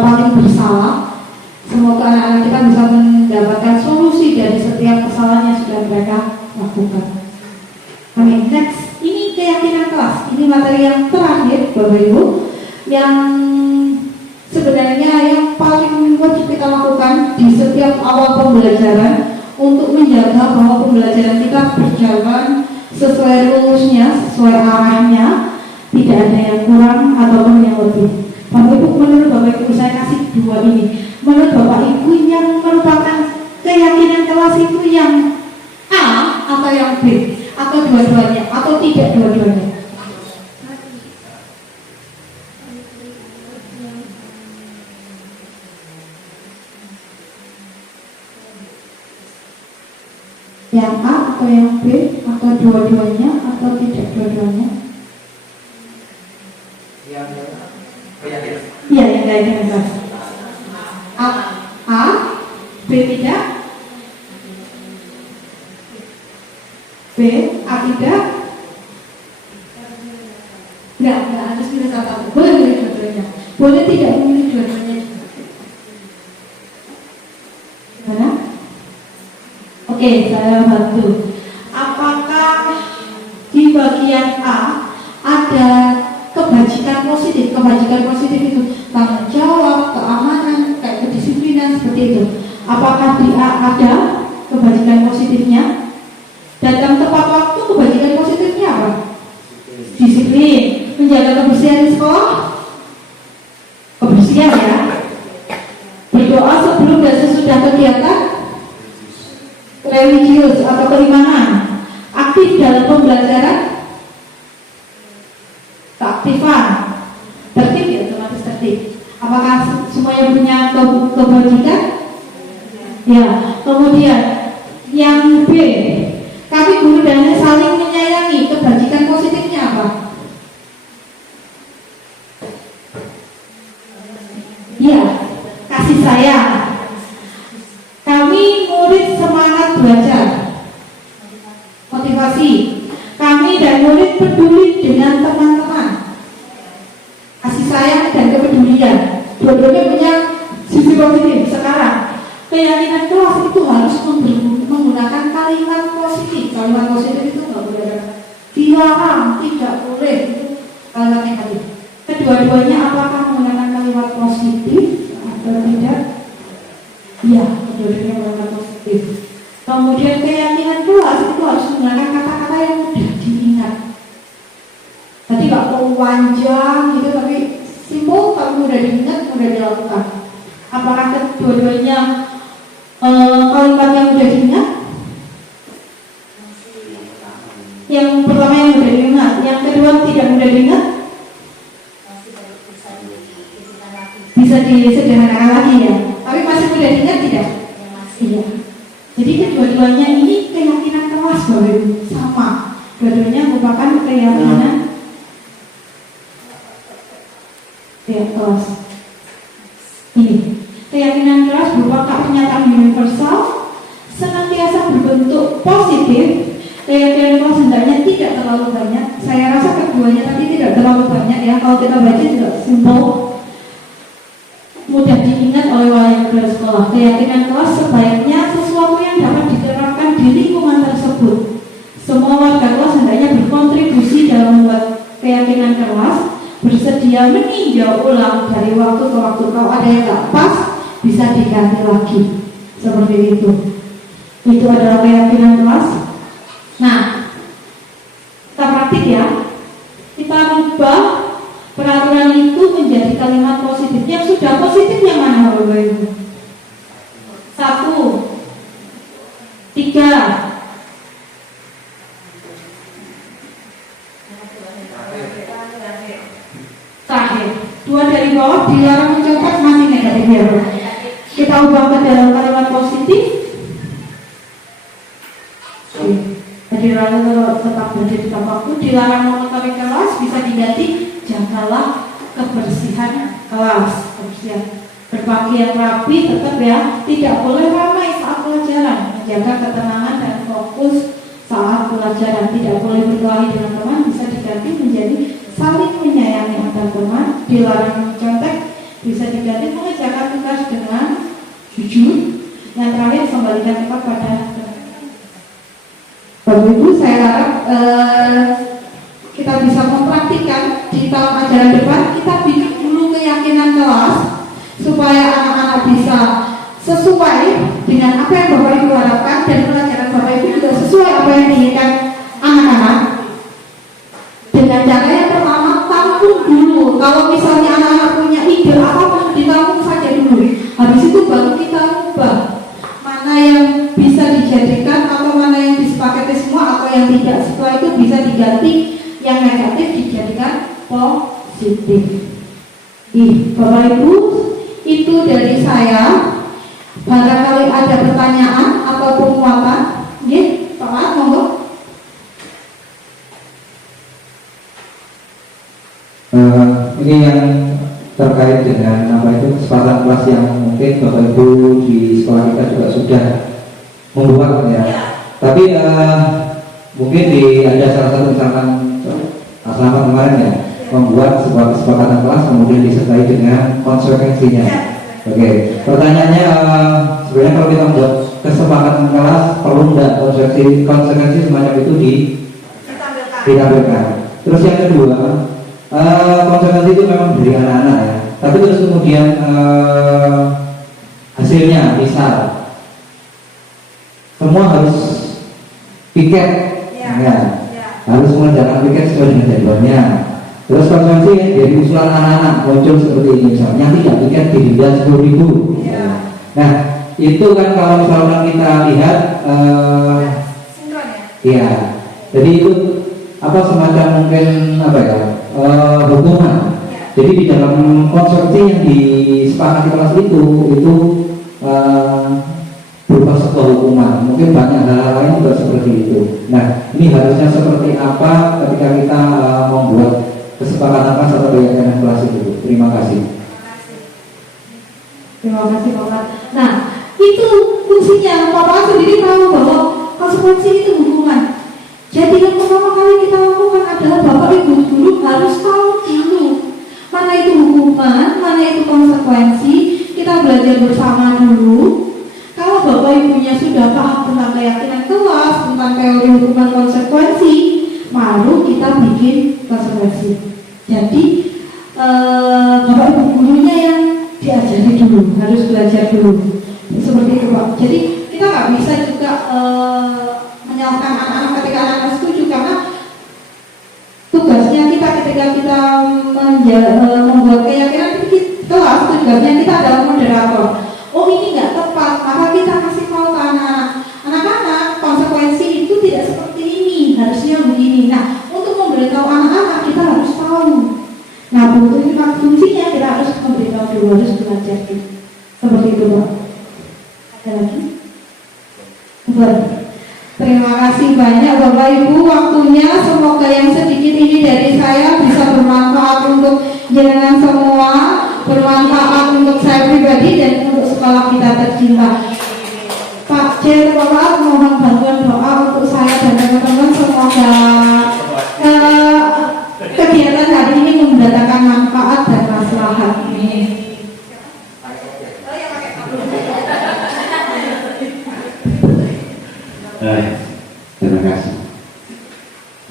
paling bersalah. Semoga anak-anak kita bisa mendapatkan solusi dari setiap kesalahan yang sudah mereka lakukan. Amin. Next, ini keyakinan kelas. Ini materi yang terakhir, Bapak Ibu, yang sebenarnya yang paling wajib kita lakukan di setiap awal pembelajaran untuk menjaga bahwa pembelajaran kita berjalan sesuai rumusnya, sesuai arahnya, tidak ada yang kurang ataupun yang lebih. Bapak Ibu, menurut Bapak Ibu Bapak ini. Menurut Bapak Ibu yang merupakan keyakinan kelas itu yang A atau yang B, atau dua-duanya, atau tidak dua-duanya? Yang A atau yang B, atau dua-duanya, atau tidak dua-duanya? Iya, yang keyakinan kelas. A, B tidak, B, A tidak. Enggak harus pilih satu. Boleh pilih dua-duanya, boleh tidak memilih dua-duanya. Mana? Oke, saya bantu. Apakah di bagian A ada kebajikan positif? Kebajikan positif itu tanggung jawab, keamanan, kayak kedisiplinan seperti itu. Apakah di A ada kebajikan positifnya? Datang tepat waktu, kebajikan positifnya apa? Disiplin, menjaga kebersihan di sekolah, kebersihan ya. Berdoa sebelum dan sesudah kegiatan, religius atau keimanan, aktif dalam pembelajaran, keaktifan, tertib ya, otomatis tertib. Apakah semuanya punya kebajikan? Ya. Kemudian yang B, kami guru dan saling menyayangi, kebajikan positifnya apa? Ya, kasih sayang. Kami murid semangat belajar, motivasi. Kami dan murid peduli dengan teman-teman, kasih sayang dan kepedulian. Dua-duanya punya sisi positif. Sekarang keyakinan kelas itu harus menggunakan kalimat positif. Kalimat positif itu nggak boleh ada dilarang, tidak boleh, itu kalimat negatif. Kedua-duanya apakah menggunakan kalimat positif atau tidak? Iya, kedua-duanya kalimat positif. Kemudian keyakinan kelas itu harus menggunakan kata-kata yang mudah diingat. Tadi nggak perlu panjang gitu, tapi simpel, kalau mudah diingat, mudah dilakukan. Apakah kedua-duanya kalimat yang mudah diingat? Yang pertama yang mudah diingat, yang kedua tidak mudah diingat. Bisa disederhanakan lagi ya, tapi masih mudah diingat tidak? Iya. Jadi kedua-duanya ini keyakinan kelas baru sama. Dua-duanya merupakan keyakinan kelas. Ini keyakinan kelas berupa pernyataan universal, senantiasa berbentuk positif. Keyakinan kelas hendaknya tidak terlalu banyak. Saya rasa keduanya tapi tidak terlalu banyak ya. Kalau kita baca juga simpel, mudah diingat oleh wali murid sekolah. Keyakinan kelas sebaiknya sesuatu yang dapat diterapkan di lingkungan tersebut. Semua warga kelas hendaknya berkontribusi dalam membuat keyakinan kelas, bersedia meninjau ulang dari waktu ke waktu. Kalau ada yang tak pas, bisa diganti lagi. Seperti itu. Itu adalah keyakinan kelas. Nah, kita praktik ya. Kita rubah peraturan itu menjadi kalimat positif. Yang sudah positif yang mana Bapak Ibu? 1, 3. Terakhir, 2 dari bawah, dilarang mencopot, masih negatif ya. Kita ubah ke dalam kalimat positif. Jadi tetap berdiri tetap waktu, dilarang mengotori kelas, bisa diganti jagalah kebersihan kelas, kebersihan berpakaian rapi, tetap ya, tidak boleh ramai saat pelajaran, menjaga ketenangan dan fokus saat pelajaran, tidak boleh berkelahi dengan teman, bisa diganti menjadi saling menyayangi antar teman, dilarang mencontek, bisa diganti mengerjakan tugas dengan jujur. Yang terakhir, kembalikan tempat pada Bapak Ibu. Saya harap kita bisa mempraktikkan di tahun ajaran depan. Kita bikin dulu keyakinan kelas supaya anak-anak bisa sesuai dengan apa yang Bapak Ibu harapkan, dan pelajaran Bapak Ibu juga sesuai apa yang diinginkan anak-anak. Dengan cara yang pertama, tampung dulu. Kalau misalnya anak-anak punya ide apapun, ditampung saja dulu. Bapak Ibu, itu dari saya. Barangkali ada pertanyaan atau penguatan. Ya, Pak Mat, monggo. Ini yang terkait dengan apa itu kesempatan kelas yang mungkin Bapak Ibu di sekolah kita juga sudah membuat ya. Tapi mungkin ada salah satu misalkan Selamat kemarin ya membuat sebuah kesepakatan kelas kemudian disertai dengan konsekuensinya. Oke, pertanyaannya sebenarnya kalau kita membuat kesepakatan kelas perlu enggak konsekuensi semacam itu ditampilkan. Terus yang kedua, konsekuensi itu memang dari anak-anak ya. Tapi terus kemudian hasilnya misal semua harus piket, ya. Harus mengerjakan piket sesuai dengan jadwalnya. Terus konsekuensi dari usulan anak-anak muncul seperti ini, misalnya tidak piket didenda 10.000. Nah, itu kan kalau misalnya kita lihat, ya, jadi itu apa semacam mungkin apa ya hukuman. Jadi di dalam konsepsi yang disepakati kelas itu berupa sebuah hukuman. Mungkin banyak hal lain juga seperti itu. Nah, ini harusnya seperti apa ketika kita membuat kesepakatan kelas atau keyakinan kelas itu. Terima kasih. Terima kasih Bapak. Nah, itu fungsinya. Bapak sendiri tahu bahwa konsekuensi itu hukuman. Jadi yang pertama kali kita lakukan adalah Bapak Ibu guru harus tahu dulu mana itu hukuman, mana itu konsekuensi. Kita belajar bersama dulu. Kalau Bapak Ibunya sudah paham tentang keyakinan kelas, tentang teori hukuman konsekuensi, baru kita bikin konsekuensi. Jadi Bapak Ibu gurunya yang diajari dulu, harus belajar dulu. Seperti itu Pak. Jadi kita nggak bisa juga menyalahkan anak-anak ketika anak-anak setuju, karena tugasnya kita ketika kita membuat keyakinan kelas, tugasnya kita adalah moderator. Oh ini nggak tepat, maka kita kasih tahu ke anak-anak konsekuensi itu tidak seperti ini, harusnya begini. Nah, untuk memberitahu anak-anak kita harus tahu. Nah, fungsinya kita harus memberitahu dulu, harus belajar dulu. Seperti itu Pak. Ada lagi? Terima kasih banyak Bapak Ibu waktunya. Semoga yang sedikit ini dari saya bisa bermanfaat untuk jenengan semua, bermanfaat untuk saya pribadi dan untuk sekolah kita tercinta. Pak C, Bapak mohon bantuan doa untuk saya dan teman-teman. Semoga kegiatan hari ini mendatangkan manfaat dan maslahat. Terima kasih.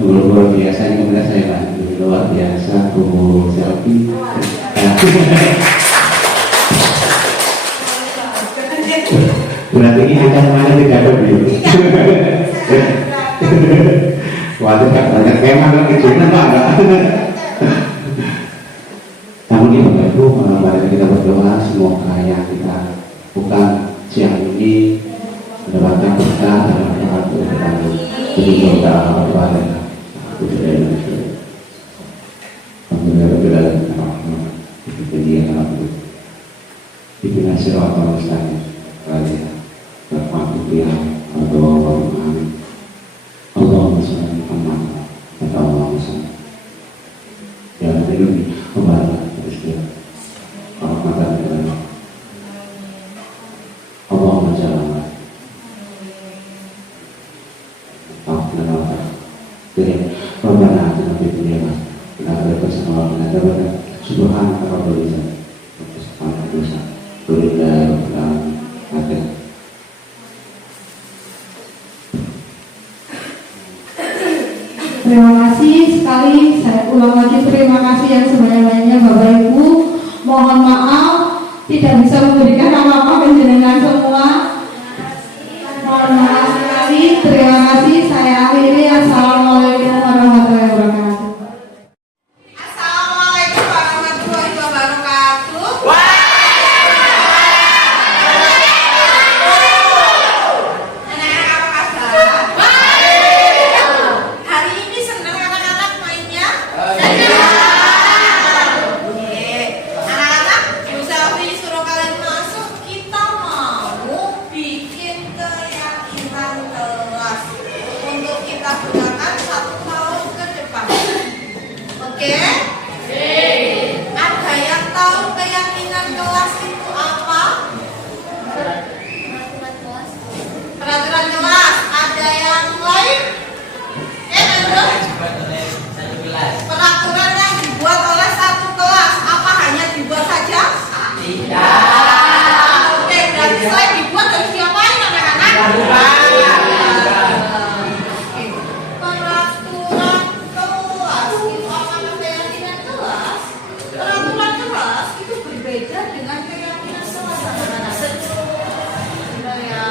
Luar biasa, ini kemudian saya bantu. Luar biasa, Bu Selfie. Berarti ini akan mana tidak berbeda. Waduh, tak banyak memang kan kecilnya enggak. Namun ini Bapak Ibu, mari kita berdoa semoga yang kita bukan siang ini mendapatkan berkah dalam hal berbaru. Jadi kita berdoa aku sudah Indonesia. Alhamdulillah Ibn Sirah al-Mustaqim kalian berpatu yang amin. Allahumma salli ala Allahumma salli ya Nabi Muhammad Allahumma jalla jadi Rabbana atina fid dunya hasanah wa qina adzaban nar subhanaka rabbil izzati Terima kasih sekali, saya ulang lagi terima kasih yang sebanyak-banyaknya Bapak Ibu. Mohon maaf tidak bisa memberikan apa-apa penjelasan semua. Mohon maaf sekali, terima kasih. Saya akhiri. Assalamualaikum warahmatullahi wabarakatuh. Assalamualaikum warahmatullahi wabarakatuh. Anak-anak apa kabar? Hari ini senang anak-anak mainnya? Anak-anak Ada yang tahu keyakinan kelas itu apa? Peraturan kelas. Ada yang lain? Belum? Peraturan yang dibuat oleh satu kelas. Apa hanya dibuat saja? Tidak. Oke, berarti selain dibuat harus diapain anak-anak? Peraturan kelas itu apakah keyakinan kelas? Peraturan kelas itu berbeda dengan keyakinan kelas anak-anak. Benar ya?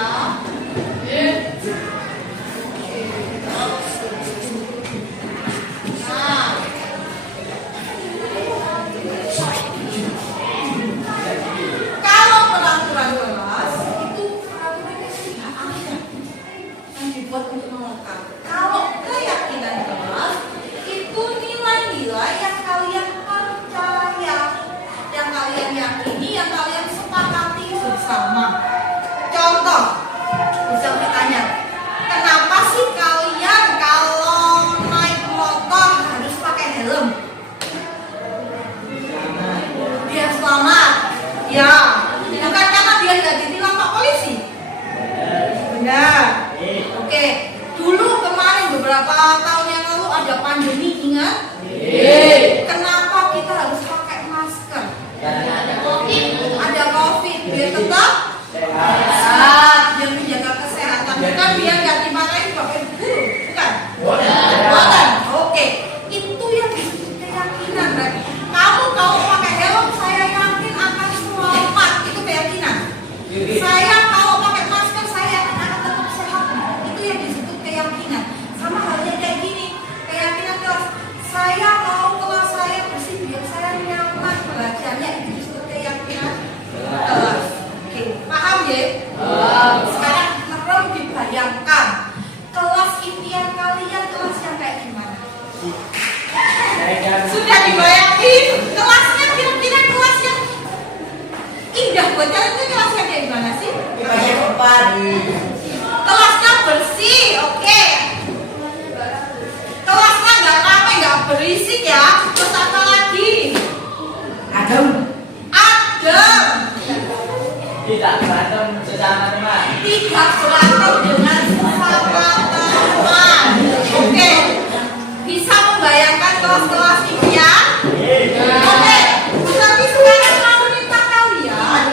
Nah, kalau peraturan kelas itu peraturannya sudah ada yang dibuat untuk melengkapi. Kalau keyakinan kelas itu nilai-nilai yang kalian percaya, yang kalian yakini, yang kalian sepakati bersama. Contoh, bisa bertanya, kenapa sih kalian kalau naik motor harus pakai helm? Biar selamat. Ya, bukan karena biar nggak ditilang Pak Polisi. Benar. Oke, dulu kemarin beberapa tahun yang lalu ada pandemi, ingat? Kenapa kita harus pakai masker? Ada COVID, biar tetap sehat, biar menjaga kesehatan. Bukan biar nggak dimarahin Bapak Ibu guru, bukan? Bukan. Oke, itu yang disebut keyakinan. Berarti kamu kalau pakai helm, saya yakin akan selamat. Itu keyakinan. Saya kalau pakai masker, saya akan tetap sehat. Itu yang disebut keyakinan. Sama halnya kayak gini, keyakinan kelas. Saya mau kelas saya bersih biar saya nyaman belajarnya. Itu disebut keyakinan kelas. Oke, paham ya? Sekarang perlu dibayangkan kelas impian kalian, kelas yang kayak gimana? Sudah dibayangin kelasnya, kira-kira kelas yang indah buat kalian itu kelasnya kayak gimana sih? Kelasnya bersih, oke. Kelasnya nggak ramai, nggak berisik ya. Terus apa lagi? Adem. Tidak berantem sesama teman. Tidak berantem dengan sesama teman. Oke. Bisa membayangkan kelas-kelas impian? Oke. Tapi sekarang mau minta kalian.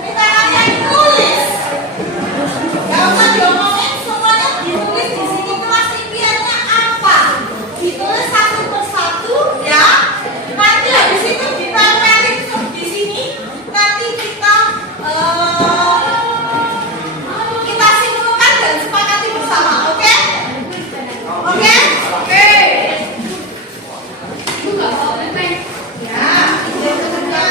Minta kalian tulis. Gak usah diomongin, semuanya ditulis di sini kelas impiannya apa. Ditulis satu persatu ya. Nanti habis itu ditempelin di sini. Nanti kita simpulkan dan sepakati bersama, oke? Oke? Oke. Itu nggak mau main. Ya, itu juga.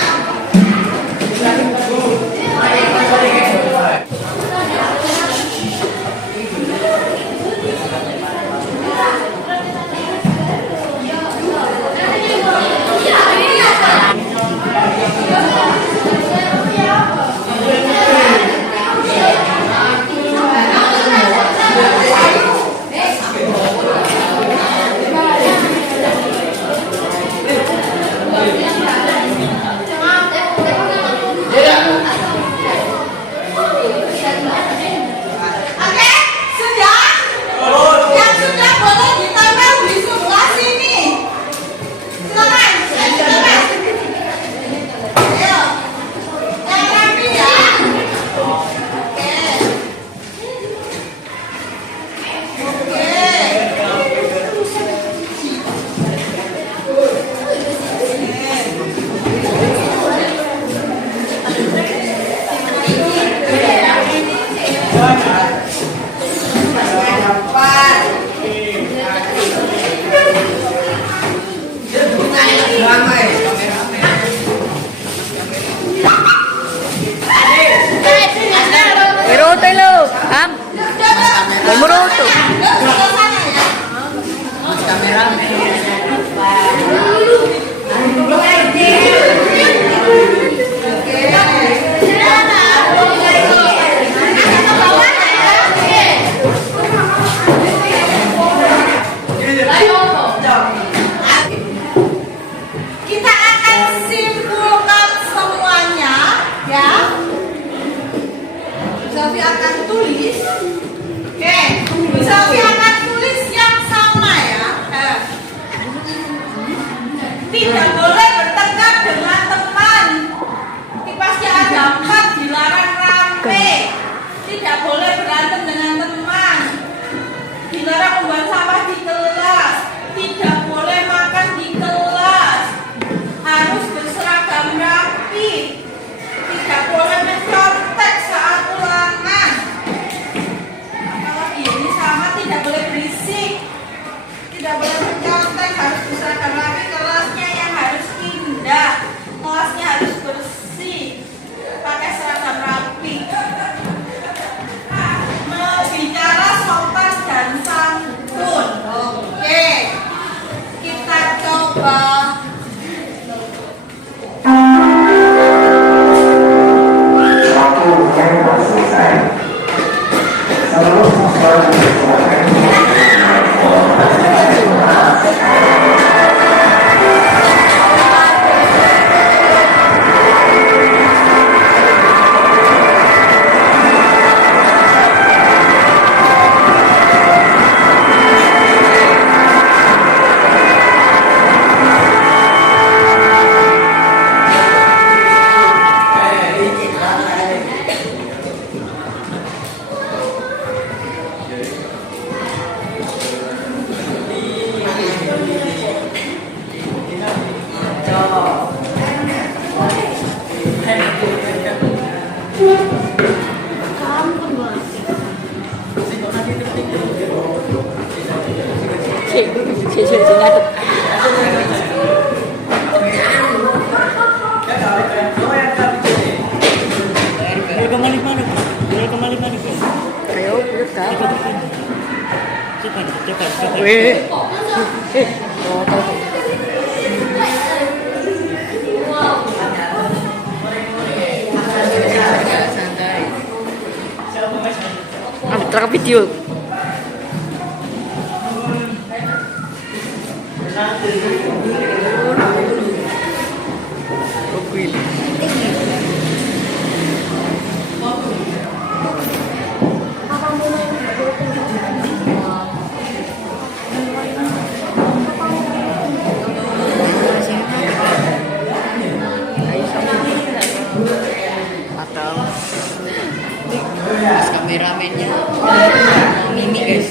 Oke, sudah? Yang sudah boleh ditempel di sebelah sini. Silakan, silakan. Ayo, yang rapi ya. Oke. Meroto lo, am? Meroto. Sofi akan tulis. Oke, Bu Sofi akan tulis yang sama ya. Tidak boleh bertengkar dengan teman. Ini pasti ada 4 dilarang rame. Tidak boleh berantem dengan teman. Dilarang membuang sampah di kelas. Tidak boleh makan di kelas. Harus berseragam rapi. Tidak boleh mencontek saat ulangan. Apalagi ini sama, tidak boleh berisik. Tidak boleh mencontek, harus berseragam rapi. Kelasnya yang harus indah. Kelasnya harus bersih. Pakai seragam rapi. Bicara sopan dan santun. Oke, kita coba. Waktu yang selesai. Seluruh siswa dipersilakan Rekam video. Atau kameramennya Mimi guys.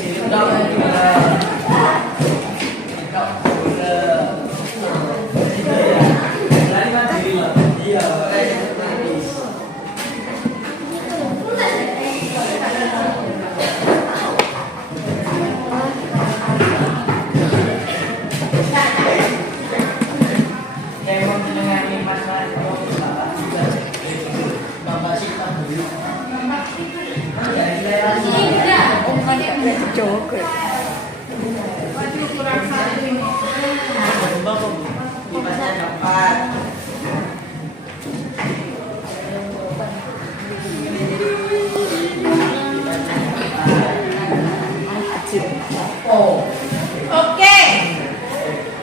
Oke,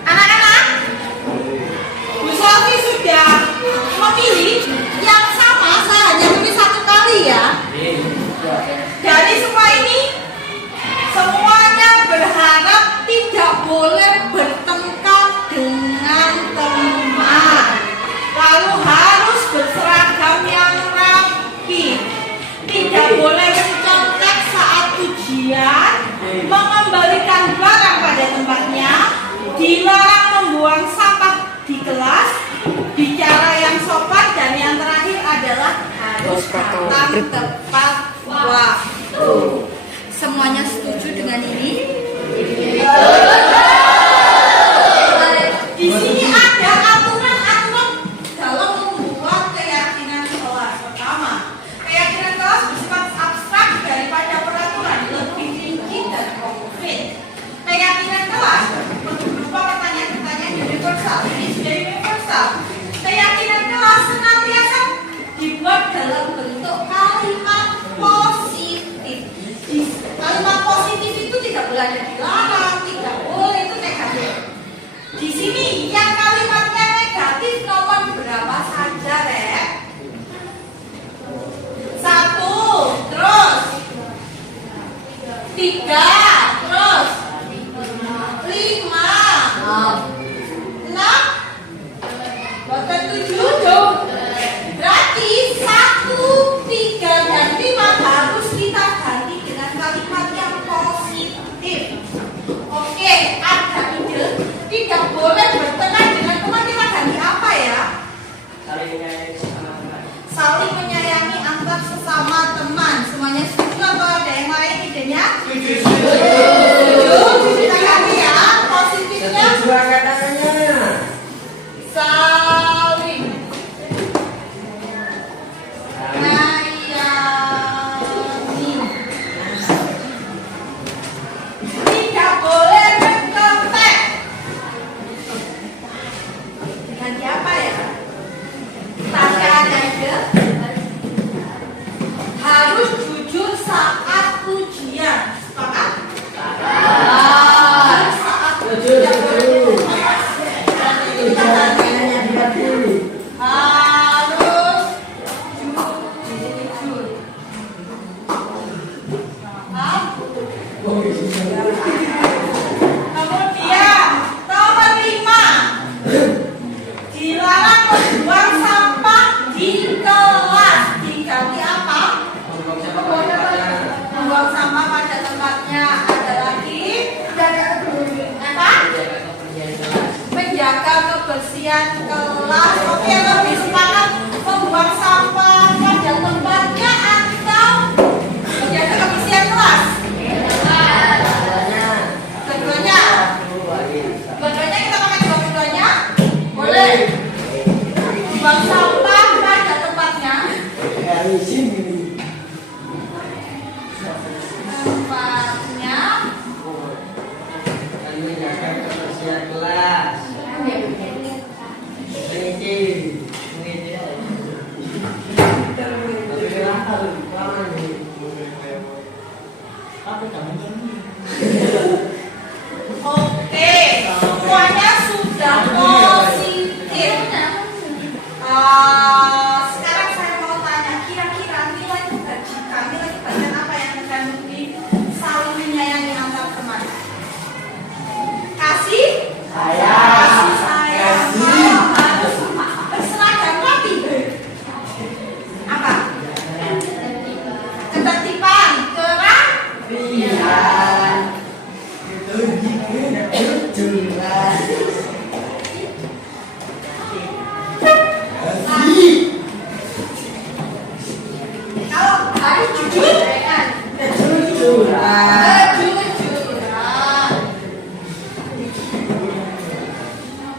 anak-anak, Bu Sofi sudah memilih yang sama. Saya hanya tulis 1 kali ya. Dari semua ini, semuanya berharap tidak boleh bertengkar dengan teman. Lalu harus berseragam yang rapi. Tidak boleh mencontek saat ujian, mengembalikan barang pada tempatnya, dilarang membuang sampah di kelas, bicara yang sopan, dan yang terakhir adalah harus datang tepat waktu. Semuanya setuju dengan ini? Di sini ada aturan-aturan dalam membuat keyakinan kelas. Pertama, keyakinan kelas bersifat abstrak daripada peraturan, lebih tinggi dan konkret. Keyakinan kelas berupa pertanyaan-pertanyaan universal. Ini sudah universal. Keyakinan kelas senantiasa dibuat dalam bentuk kalimat positif. Kalimat positif itu tidak boleh ada dilarang, tidak boleh, itu negatif. Di sini yang kalimatnya negatif nomor berapa saja, Rek? 1, terus Harus jujur saat ujian. Sepakat? Saat ujian. Harus jujur. Kemudian nomor 5, dilarang membuang sampah di kelas. Diganti apa? Membuang sampah pada tempatnya. Ada lagi apa? Menjaga kebersihan kelas. Oke, lebih sepakat membuang sampah pada tempatnya atau menjaga kebersihan kelas? Keduanya. Keduanya kita pakai dua-duanya? Boleh. Buang sampah pada tempatnya. Tempatnya. Oke, semuanya sudah positif. Sekarang saya mau tanya, kira-kira nilai kebajikan, nilai kebaikan apa yang terkandung di saling menyayangi antar teman? Kasih sayang, harus berseragam rapi. Apa? Ketertiban, kerapian. Kalau harus jujur, kejujuran.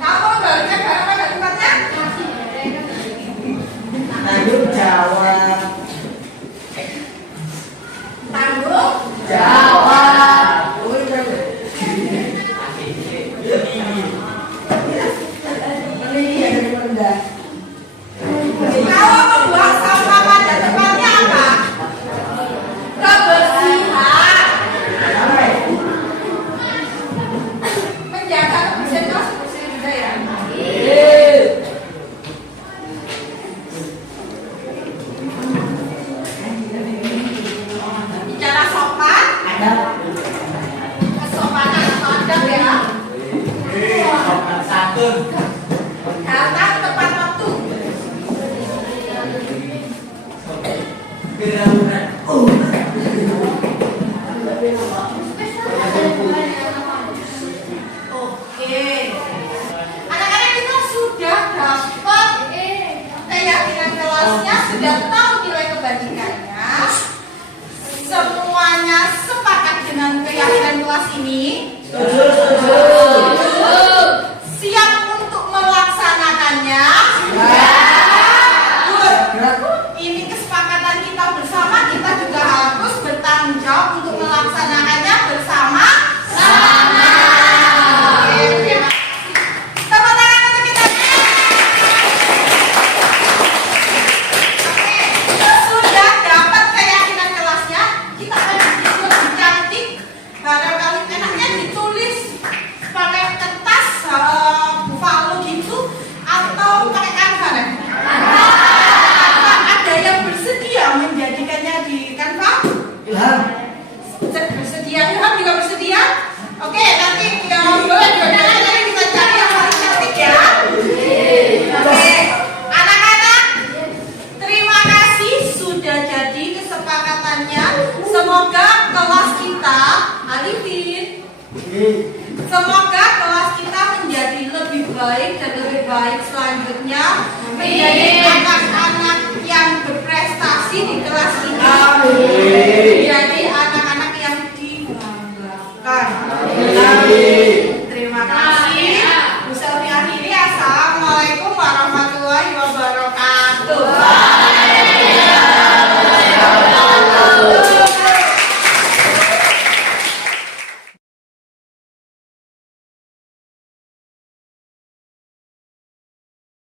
Kamu membalikan barang pada tempatnya? Tanggung jawab. Tanggung jawab. Kalau membuang sampah pada tempatnya apa? Kebersihan. Menjaga kebersihan kelas bersih juga ya. Bicara sopan. Kesopanan atau adab ya. Datang tepat waktu. Oke. Anak-anak kita sudah dapat keyakinan kelasnya, sudah tahu nilai kebajikannya. Semuanya sepakat dengan keyakinan kelas ini. Siap untuk melaksanakannya? Ini kesepakatan kita bersama, kita juga harus bertanggung jawab untuk melaksanakannya bersama-sama. Oke, terima kasih. Tepuk tangan untuk kita. Oke, sudah dapat keyakinan kelasnya, kita akan bikin lebih cantik. Barangkali enaknya ditulis pakai kertas buffalo gitu atau pakai kanvas ya? Ada yang bersedia menjadikannya di kanvas? Bersedia, Ilham juga bersedia? Oke, nanti boleh dua-duanya nanti kita cari yang paling cantik ya. Oke, anak-anak, terima kasih sudah jadi kesepakatannya. Semoga kelas kita, Arifin, semoga kelas kita menjadi lebih baik dan lebih baik selanjutnya, menjadi anak